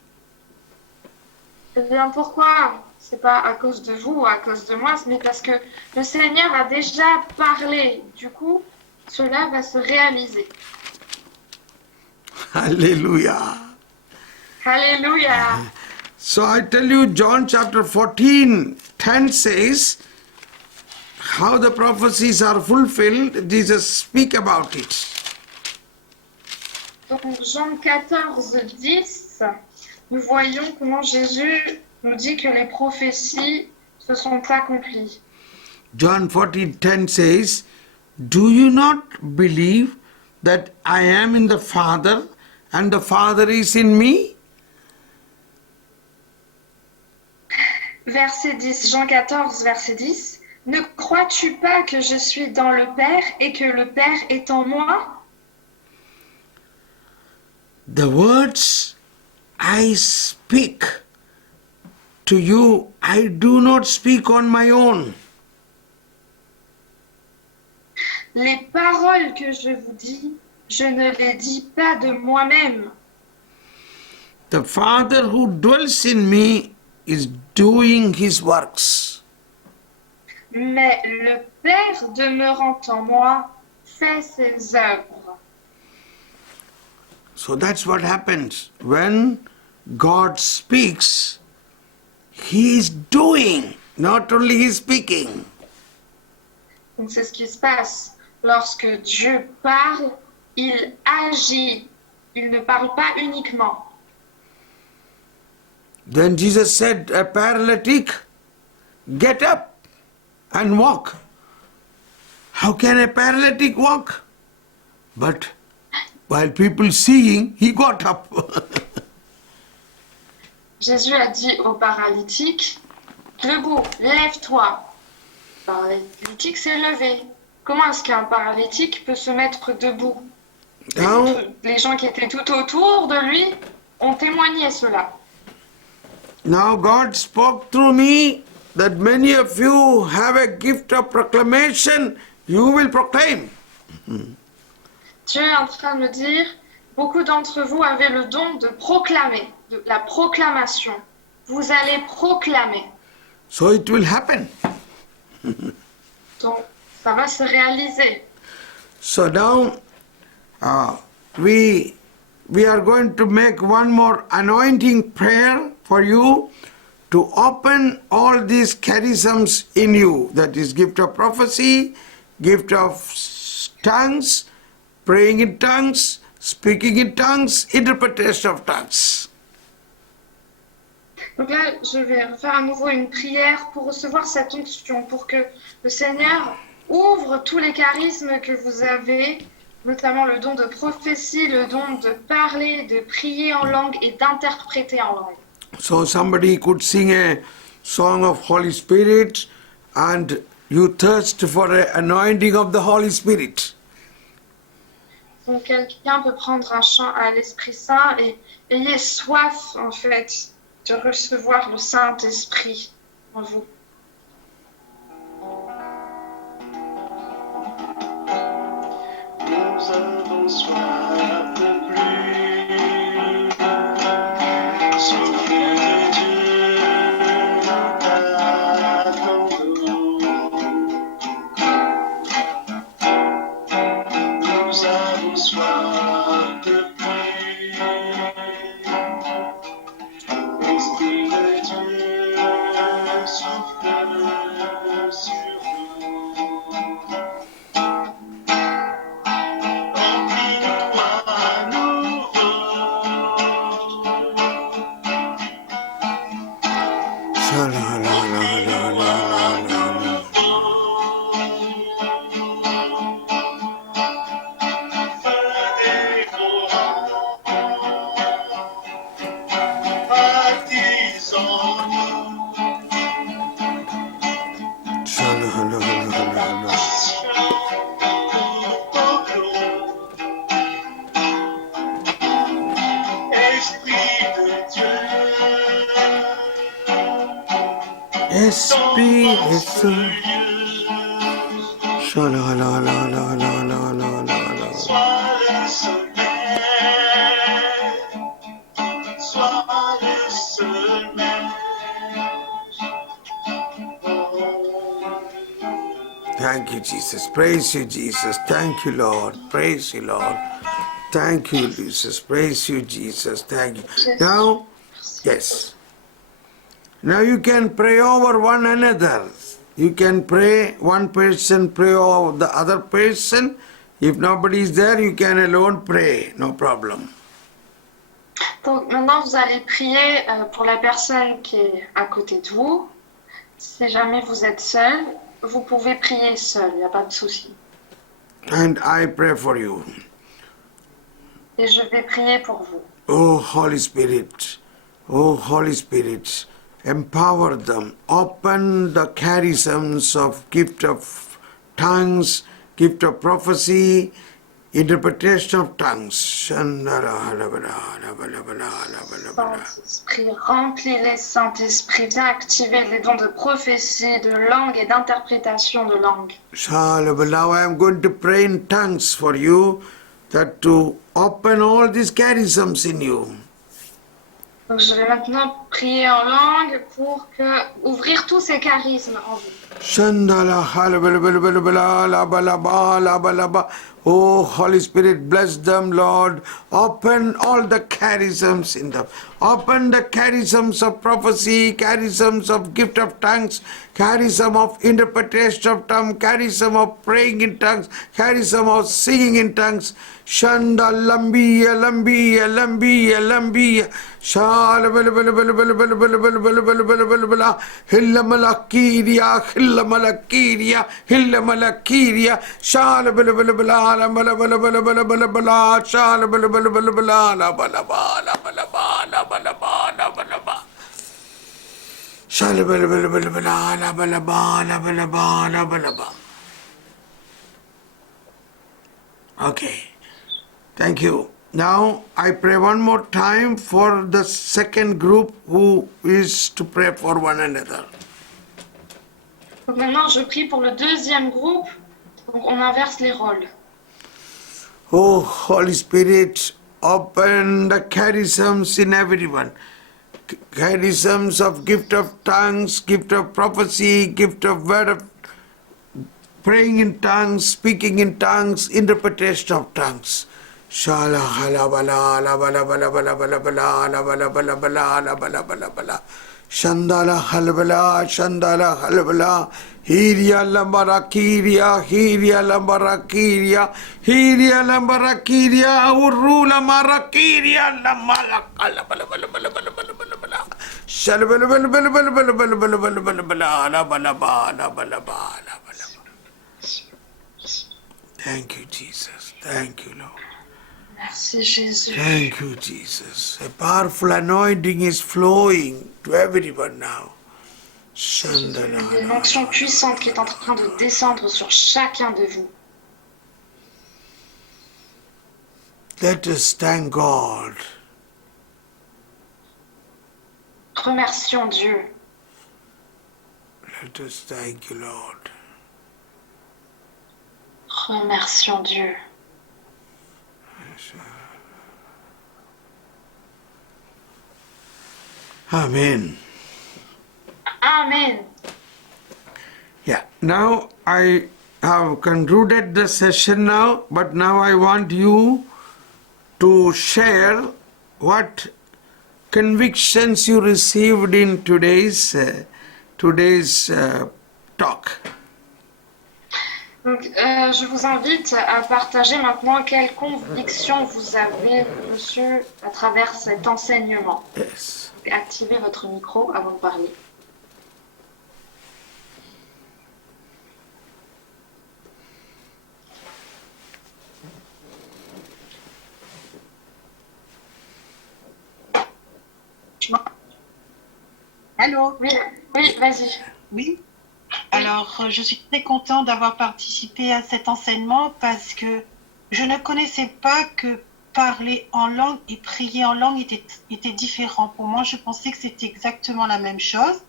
Eh bien, pourquoi? C'est pas à cause de vous ou à cause de moi, mais parce que le Seigneur a déjà parlé. Du coup, cela va se réaliser. Hallelujah. Alléluia. So I tell you, John chapter 14:10 says, how the prophecies are fulfilled, Jesus speak about it. Donc, Jean 14, 10, nous voyons comment Jésus nous dit que les prophéties se sont accomplies. John 14:10 says, do you not believe that I am in the Father and the Father is in me? Verset 10, Jean 14, verset 10. Ne crois-tu pas que je suis dans le Père et que le Père est en moi? The words I speak to you, I do not speak on my own. Les paroles que je vous dis, je ne les dis pas de moi-même. The Father who dwells in me is doing his works. Mais le Père demeurant en moi fait ses œuvres. So that's what happens. When God speaks, he is doing, not only he is speaking. Donc c'est ce qui se passe. Lorsque Dieu parle, il agit. Il ne parle pas uniquement. Then Jesus said, a paralytic, get up and walk. How can a paralytic walk? But while people seeing, he got up. Jésus a dit au paralytique, debout, lève-toi. Le paralytique s'est levé. Comment est-ce qu'un paralytique peut se mettre debout? Now, Les gens qui étaient tout autour de lui ont témoigné cela. now God spoke through me that many of you have a gift of proclamation, you will proclaim. Dieu est en train de me dire, beaucoup d'entre vous avez le don de proclamer, de la proclamation. Vous allez proclamer. So it will happen. Donc, ça va se réaliser. So now we are going to make one more anointing prayer for you to open all these charisms in you. That is gift of prophecy, gift of tongues, praying in tongues, speaking in tongues, interpretation of tongues. Donc là, je vais faire à nouveau une prière pour recevoir cette onction, pour que le Seigneur ouvre tous les charismes que vous avez, notamment le don de prophétie, le don de parler, de prier en langue et d'interpréter en langue. So somebody could sing a song of Holy Spirit and you thirst for an anointing of the Holy Spirit. Donc quelqu'un peut prendre un chant à l'Esprit Saint et ayez soif en fait de recevoir le Saint-Esprit en vous. Nous avons soif de pluie. Souffle de Dieu, nous t'attendons. Nous avons soif de pluie. Esprit de Dieu, souffle sur nous. Remplis Esprit ton est seul. furieux. Shala la la la la la la la la. Sois le sommeil, sois le sommeil. Thank you, Jesus. Praise you, Jesus. Thank you, Lord. Praise you, Lord. Thank you, Jesus. Praise you, Jesus. Thank you. Now, yes. Now you can pray over one another. You can pray, one person pray over the other person. If nobody is there, you can alone pray. No problem. Donc maintenant, vous allez prier pour la personne qui est à côté de vous. Si jamais vous êtes seul, vous pouvez prier seul, il n'y a pas de souci. And I pray for you. Et je vais prier pour vous. Oh, Holy Spirit. Oh, Holy Spirit. Empower them. Open the charisms of gift of tongues, gift of prophecy, interpretation of tongues. Saint-Esprit, remplis-les, Saint-Esprit, viens activer les dons de prophétie, de langue et d'interprétation de langue. Now I am going to pray in tongues for you, that to open all these charisms in you. Donc je vais maintenant prier en langue pour ouvrir tous ces charismes en vous. Shandala halabalabalabalabalabalaba. Oh, Holy Spirit, bless them, Lord. Open all the charisms in them. Open the charisms of prophecy, charisms of gift of tongues, charism of interpretation of tongues, charism of praying in tongues, charism of singing in tongues. Shanda lambiya lambiya lambiya lambiya. Shala bala bala bala bala bala bala bala bala bala bala bala bala. Hilla malakiria, hilla malakiria, hilla malakiria. Shala bala bala bala bala bala bala bala bala bala. Shala bala bala bala bala bala bala bala bala bala bala bala bala. Shala bala bala bala bala bala bala bala bala bala bala. Okay. Thank you. Now I pray one more time for the second group who is to pray for one another. Donc maintenant, je prie pour le deuxième groupe. Donc on inverse les rôles. Oh, Holy Spirit, open the charisms in everyone. Charisms of gift of tongues, gift of prophecy, gift of word of praying in tongues, speaking in tongues, interpretation of tongues. Shala hala bala la bala bala bala bala bala la bala bala bala la bala bala bala. Shandala halbala, Shandala halbala. Hiria lambara kiria, Hiria lambara kiria, Hiria lambara kiria, Urula marakiria, Lamala bala bala bala bala bala bala bala bala. Shalbala bala bala bala bala bala bala bala bala bala la bala bala bala bala bala. Thank you, Jesus. Thank you, Lord. Merci Jésus. Thank you, Jesus. A powerful anointing is flowing to everyone now. Il y a une onction puissante qui est en train de descendre sur chacun de vous. Let us thank God. Remercions Dieu. Let us thank you, Lord. Remercions Dieu. Amen. Amen. Yeah. Now I have concluded the session now, but now I want you to share what convictions you received in today's talk. Donc, je vous invite à partager maintenant quelles convictions vous avez reçues à travers cet enseignement. Yes. Activez votre micro avant de parler. Allô? Oui, oui, vas-y. Oui. Alors, je suis très contente d'avoir participé à cet enseignement parce que je ne connaissais pas que parler en langue et prier en langue était différent. Pour moi, je pensais que c'était exactement la même chose.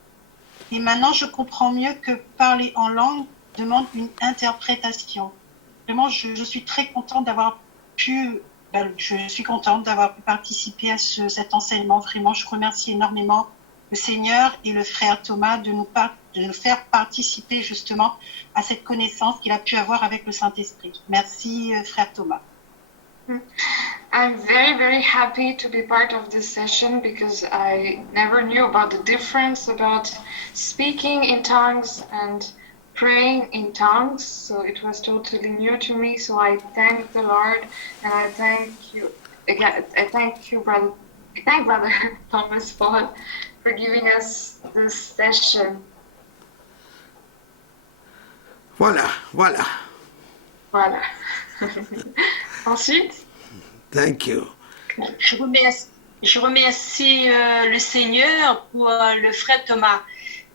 Et maintenant, je comprends mieux que parler en langue demande une interprétation. Vraiment, je suis très contente d'avoir pu, je suis contente d'avoir pu participer à cet enseignement. Vraiment, je remercie énormément le Seigneur et le frère Thomas de nous faire participer justement à cette connaissance qu'il a pu avoir avec le Saint-Esprit. Merci, frère Thomas. I'm very, very happy to be part of this session because I never knew about the difference about speaking in tongues and praying in tongues. So it was totally new to me. So I thank the Lord and I thank you again. I thank you, brother. I thank Brother Thomas for giving us this session. Voilà, voilà. Voilà. Ensuite. Thank you. Je remercie le Seigneur pour le frère Thomas.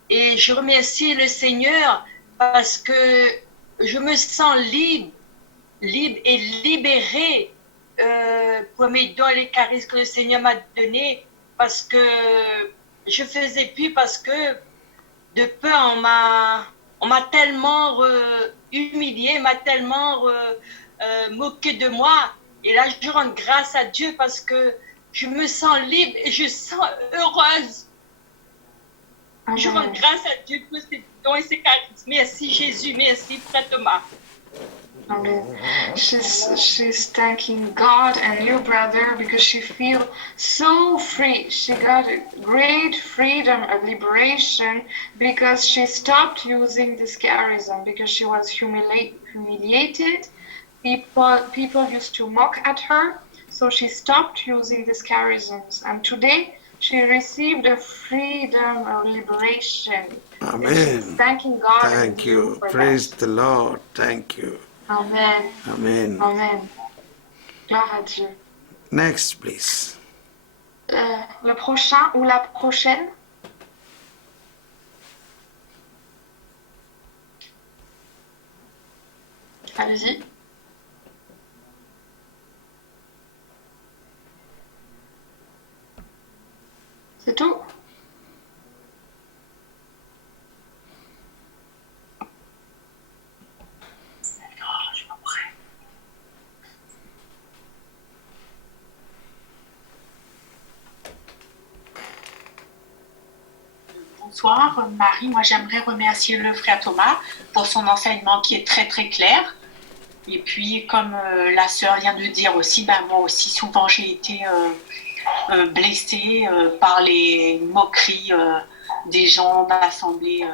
Et je remercie le Seigneur parce que je me sens libre et libérée pour mes dons et les charismes que le Seigneur m'a donnés. Parce que je faisais plus, parce que de peur, on m'a tellement humilié, m'a tellement moqué de moi. Et là, je rends grâce à Dieu parce que je me sens libre et je sens heureuse. Amen. Je rends grâce à Dieu pour ses dons et ses charismes. Merci Jésus, merci Frère Thomas. Amen. She's thanking God and you, brother, because she feels so free. She got a great freedom of liberation because she stopped using this charism because she was humiliated. People used to mock at her, so she stopped using these charisms. And today, she received a freedom of liberation. Amen. She's thanking God. Thank you. for Praise that. the Lord. Thank you. Amen. Amen. Amen. Gloire à Dieu. Next, please. Le prochain ou la prochaine? Allez-y. C'est tout? Bonsoir, Marie. Moi, j'aimerais remercier le frère Thomas pour son enseignement qui est très, très clair. Et puis, comme la sœur vient de dire aussi, moi aussi, souvent, j'ai été blessée par les moqueries des gens de l'assemblée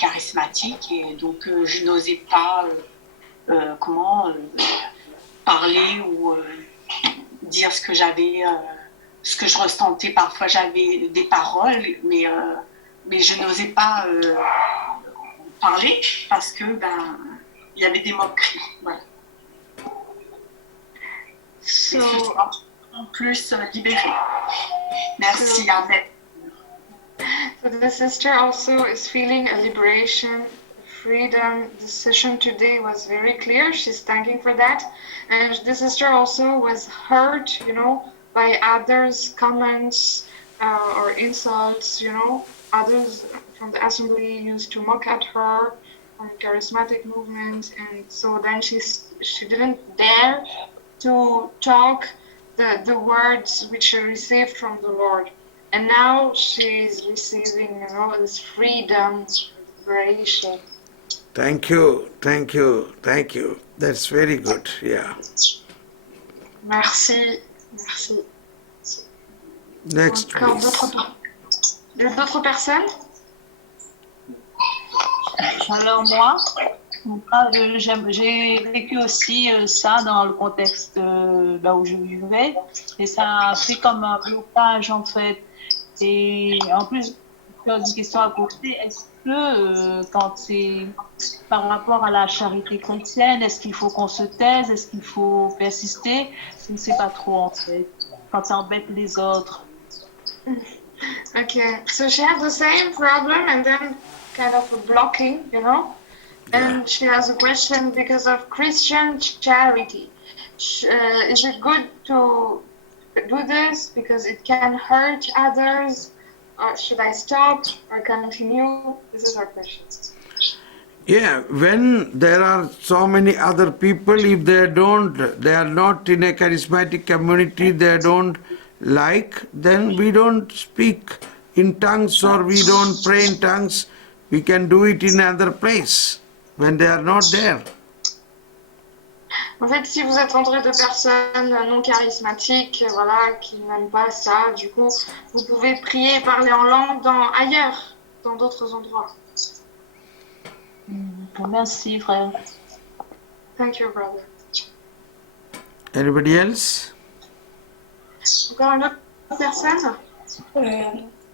charismatique. Et donc, je n'osais pas parler ou dire ce que j'avais... ce que je ressentais. Parfois j'avais des paroles, mais je n'osais pas parler parce que il y avait des moqueries. Voilà. So, Et ce soir, en plus libérée. Merci, Amen. So the sister also is feeling a liberation, freedom. The session today was very clear. She's thanking for that. And the sister also was hurt, by others' comments or insults, Others from the assembly used to mock at her from charismatic movement. And so then she didn't dare to talk the words which she received from the Lord. And now she's receiving, this freedom, liberation. Thank you. Thank you. Thank you. That's very good. Yeah. Merci. Merci. Next, Encore please. d'autres personnes? Alors moi, j'ai vécu aussi ça dans le contexte où je vivais et ça a fait comme un blocage en fait. Et en plus, j'ai une question à poser, est-ce que quand c'est par rapport à la charité chrétienne, est-ce qu'il faut qu'on se taise, est-ce qu'il faut persister? Je ne sais pas trop en fait, quand ça embête les autres. Okay, so she had the same problem and then kind of a blocking, And she has a question because of Christian charity. Is it good to do this because it can hurt others? should I stop or continue? This is our question. Yeah, when there are so many other people, if they are not in a charismatic community, they don't like, then we don't speak in tongues or we don't pray in tongues. We can do it in another place when they are not there. En fait, si vous êtes entouré de personnes non charismatiques, voilà, qui n'aiment pas ça, du coup, vous pouvez prier et parler en langue ailleurs, dans d'autres endroits. Merci, frère. Thank you, brother. Anybody else? Encore une autre personne?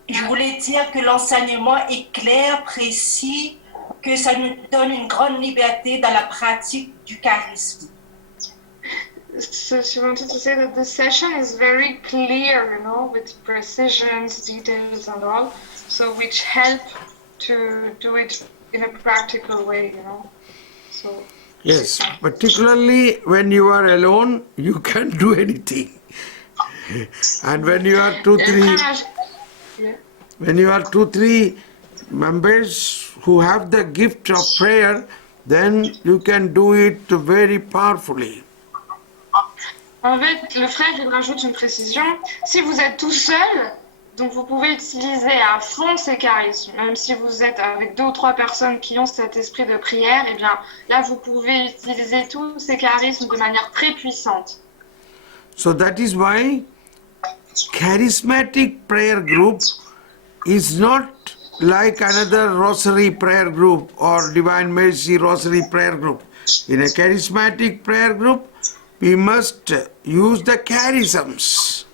Je voulais dire que l'enseignement est clair, précis, que ça nous donne une grande liberté dans la pratique du charisme. So she wanted to say that the session is very clear, with precisions, details and all, so which help to do it in a practical way, So Yes, particularly when you are alone, you can't do anything. And when you are two, three members who have the gift of prayer, then you can do it very powerfully. En fait, le frère, il rajoute une précision. Si vous êtes tout seul, donc vous pouvez utiliser à fond ces charismes. Même si vous êtes avec 2 ou 3 personnes qui ont cet esprit de prière, eh bien là, vous pouvez utiliser tous ces charismes de manière très puissante. So that is why charismatic prayer group is not like another rosary prayer group or divine mercy rosary prayer group. In a charismatic prayer group, we must use the charisms.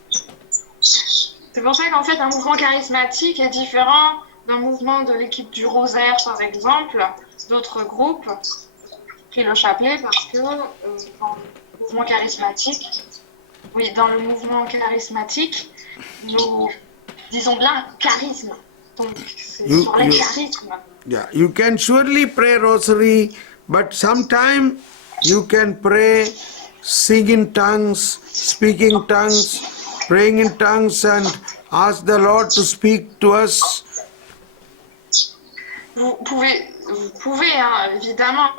C'est pour ça qu'en fait, un mouvement charismatique est différent d'un mouvement de l'équipe du Rosaire, par exemple, d'autres groupes. J'ai pris le chapelet parce que dans le mouvement charismatique, dans le mouvement charismatique, nous disons bien charisme. Donc, c'est sur les charismes. Yeah, you can surely pray rosary, but sometime you can pray, sing in tongues, speaking tongues, praying in tongues and ask the Lord to speak to us. Vous pouvez évidemment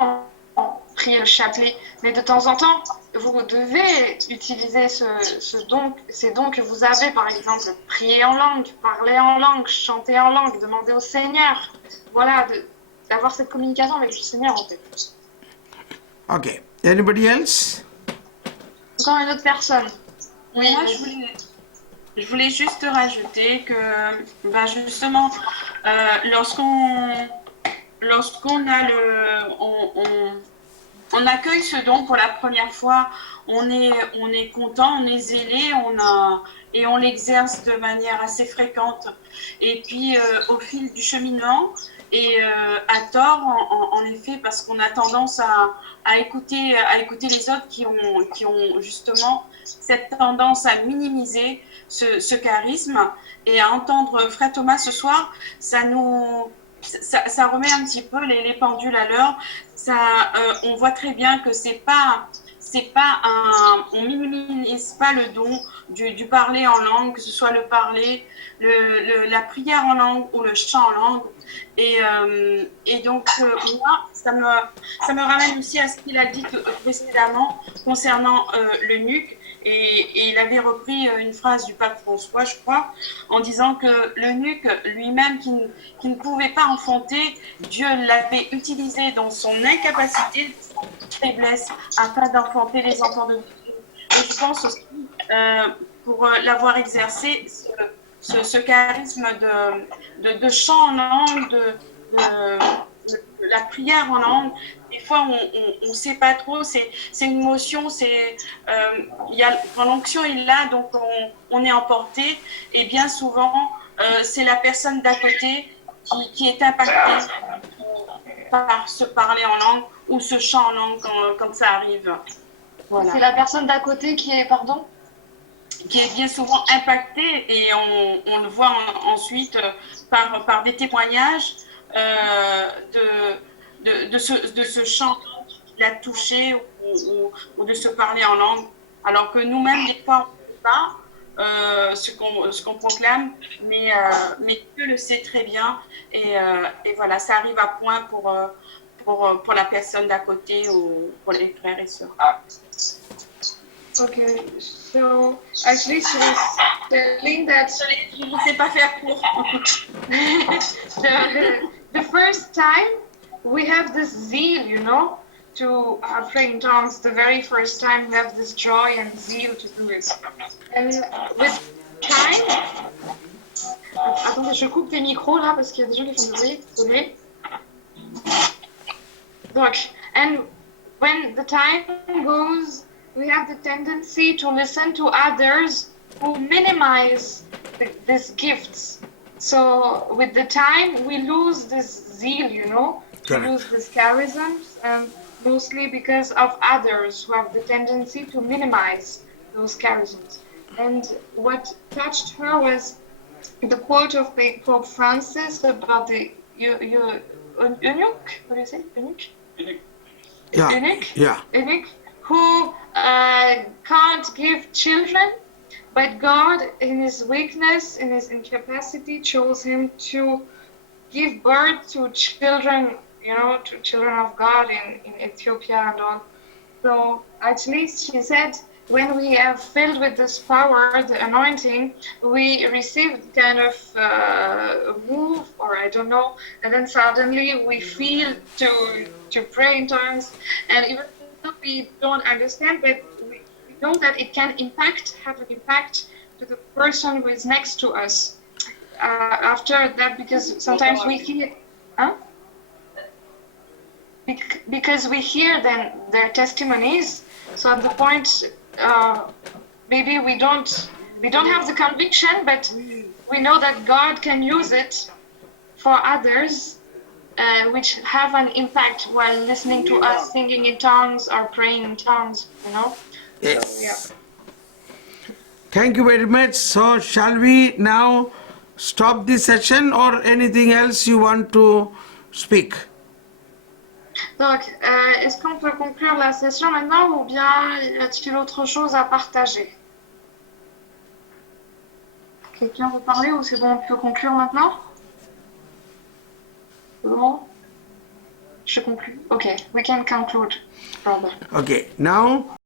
prier le chapelet, mais de temps en temps, vous devez utiliser ces dons que vous avez, par exemple, prier en langue, parler en langue, chanter en langue, demander au Seigneur. Voilà, d'avoir cette communication avec le Seigneur, en fait. Okay. Anybody else? Encore une autre personne. Oui. Moi, je voulais juste rajouter que, justement, lorsqu'on a on accueille ce don pour la première fois, on est content, on est zélé, et on l'exerce de manière assez fréquente. Et puis, au fil du cheminement, et à tort, en effet, parce qu'on a tendance à écouter les autres qui ont justement cette tendance à minimiser ce charisme, et à entendre Frère Thomas ce soir, ça remet un petit peu les pendules à l'heure. On voit très bien que on minimise pas le don du parler en langue, que ce soit le parler, la prière en langue ou le chant en langue. Et donc, moi, ça me ramène aussi à ce qu'il a dit précédemment concernant l'eunuque. Et il avait repris une phrase du pape François, je crois, en disant que l'eunuque lui-même, qui ne pouvait pas enfanter, Dieu l'avait utilisé dans son incapacité, son faiblesse, afin d'enfanter les enfants de Dieu. Et je pense aussi, pour l'avoir exercé, ce charisme de chant en langue, de la prière en langue, des fois on ne sait pas trop, c'est une motion, quand l'onction est là, donc on est emporté, et bien souvent c'est la personne d'à côté qui est impactée par ce parler en langue ou ce chant en langue quand ça arrive. Voilà. C'est la personne d'à côté qui est, pardon ? Qui est bien souvent impactée, et on le voit ensuite par des témoignages de ce chant qui l'a touché, ou de se parler en langue, alors que nous-mêmes, des fois, on ne sait pas, ce qu'on proclame, mais Dieu le sait très bien. Et voilà, ça arrive à point pour la personne d'à côté ou pour les frères et sœurs. Okay, so actually she was telling that Je ne sais pas faire court. the first time we have this zeal, you know, to pray in tongues. The very first time we have this joy and zeal to do it. And with time, attendez, je coupe tes micros là parce qu'il y a des gens qui font du bruit. Désolé. Donc, and when the time goes, we have the tendency to listen to others who minimize these gifts. So with the time, we lose this zeal, you know, Correct. we lose this charisms, and mostly because of others who have the tendency to minimize those charisms. And what touched her was the quote of Pope Francis about the eunuch. What do you say? Eunuch? Yeah. Eunuch? Yeah. Eunuch who can't give children, but God, in his weakness, in his incapacity, chose him to give birth to children, you know, to children of God in Ethiopia and all. So actually, she said, when we are filled with this power, the anointing, we receive kind of a move, or I don't know, and then suddenly we feel to pray in tongues, and even though we don't understand, but we know that it can have an impact to the person who is next to us. After that, because sometimes we hear, because we hear then their testimonies. So at the point, maybe we don't have the conviction, but we know that God can use it for others, which have an impact while listening to us singing in tongues or praying in tongues, you know. Yes. So, yeah. Thank you very much. So shall we now stop the session or anything else you want to speak? Donc, est-ce qu'on peut conclure la session maintenant ou bien y a-t-il autre chose à partager? Quelqu'un veut parler ou c'est bon, on peut conclure maintenant? C'est bon? Je conclue. Okay, we can conclude. Robert. Okay, now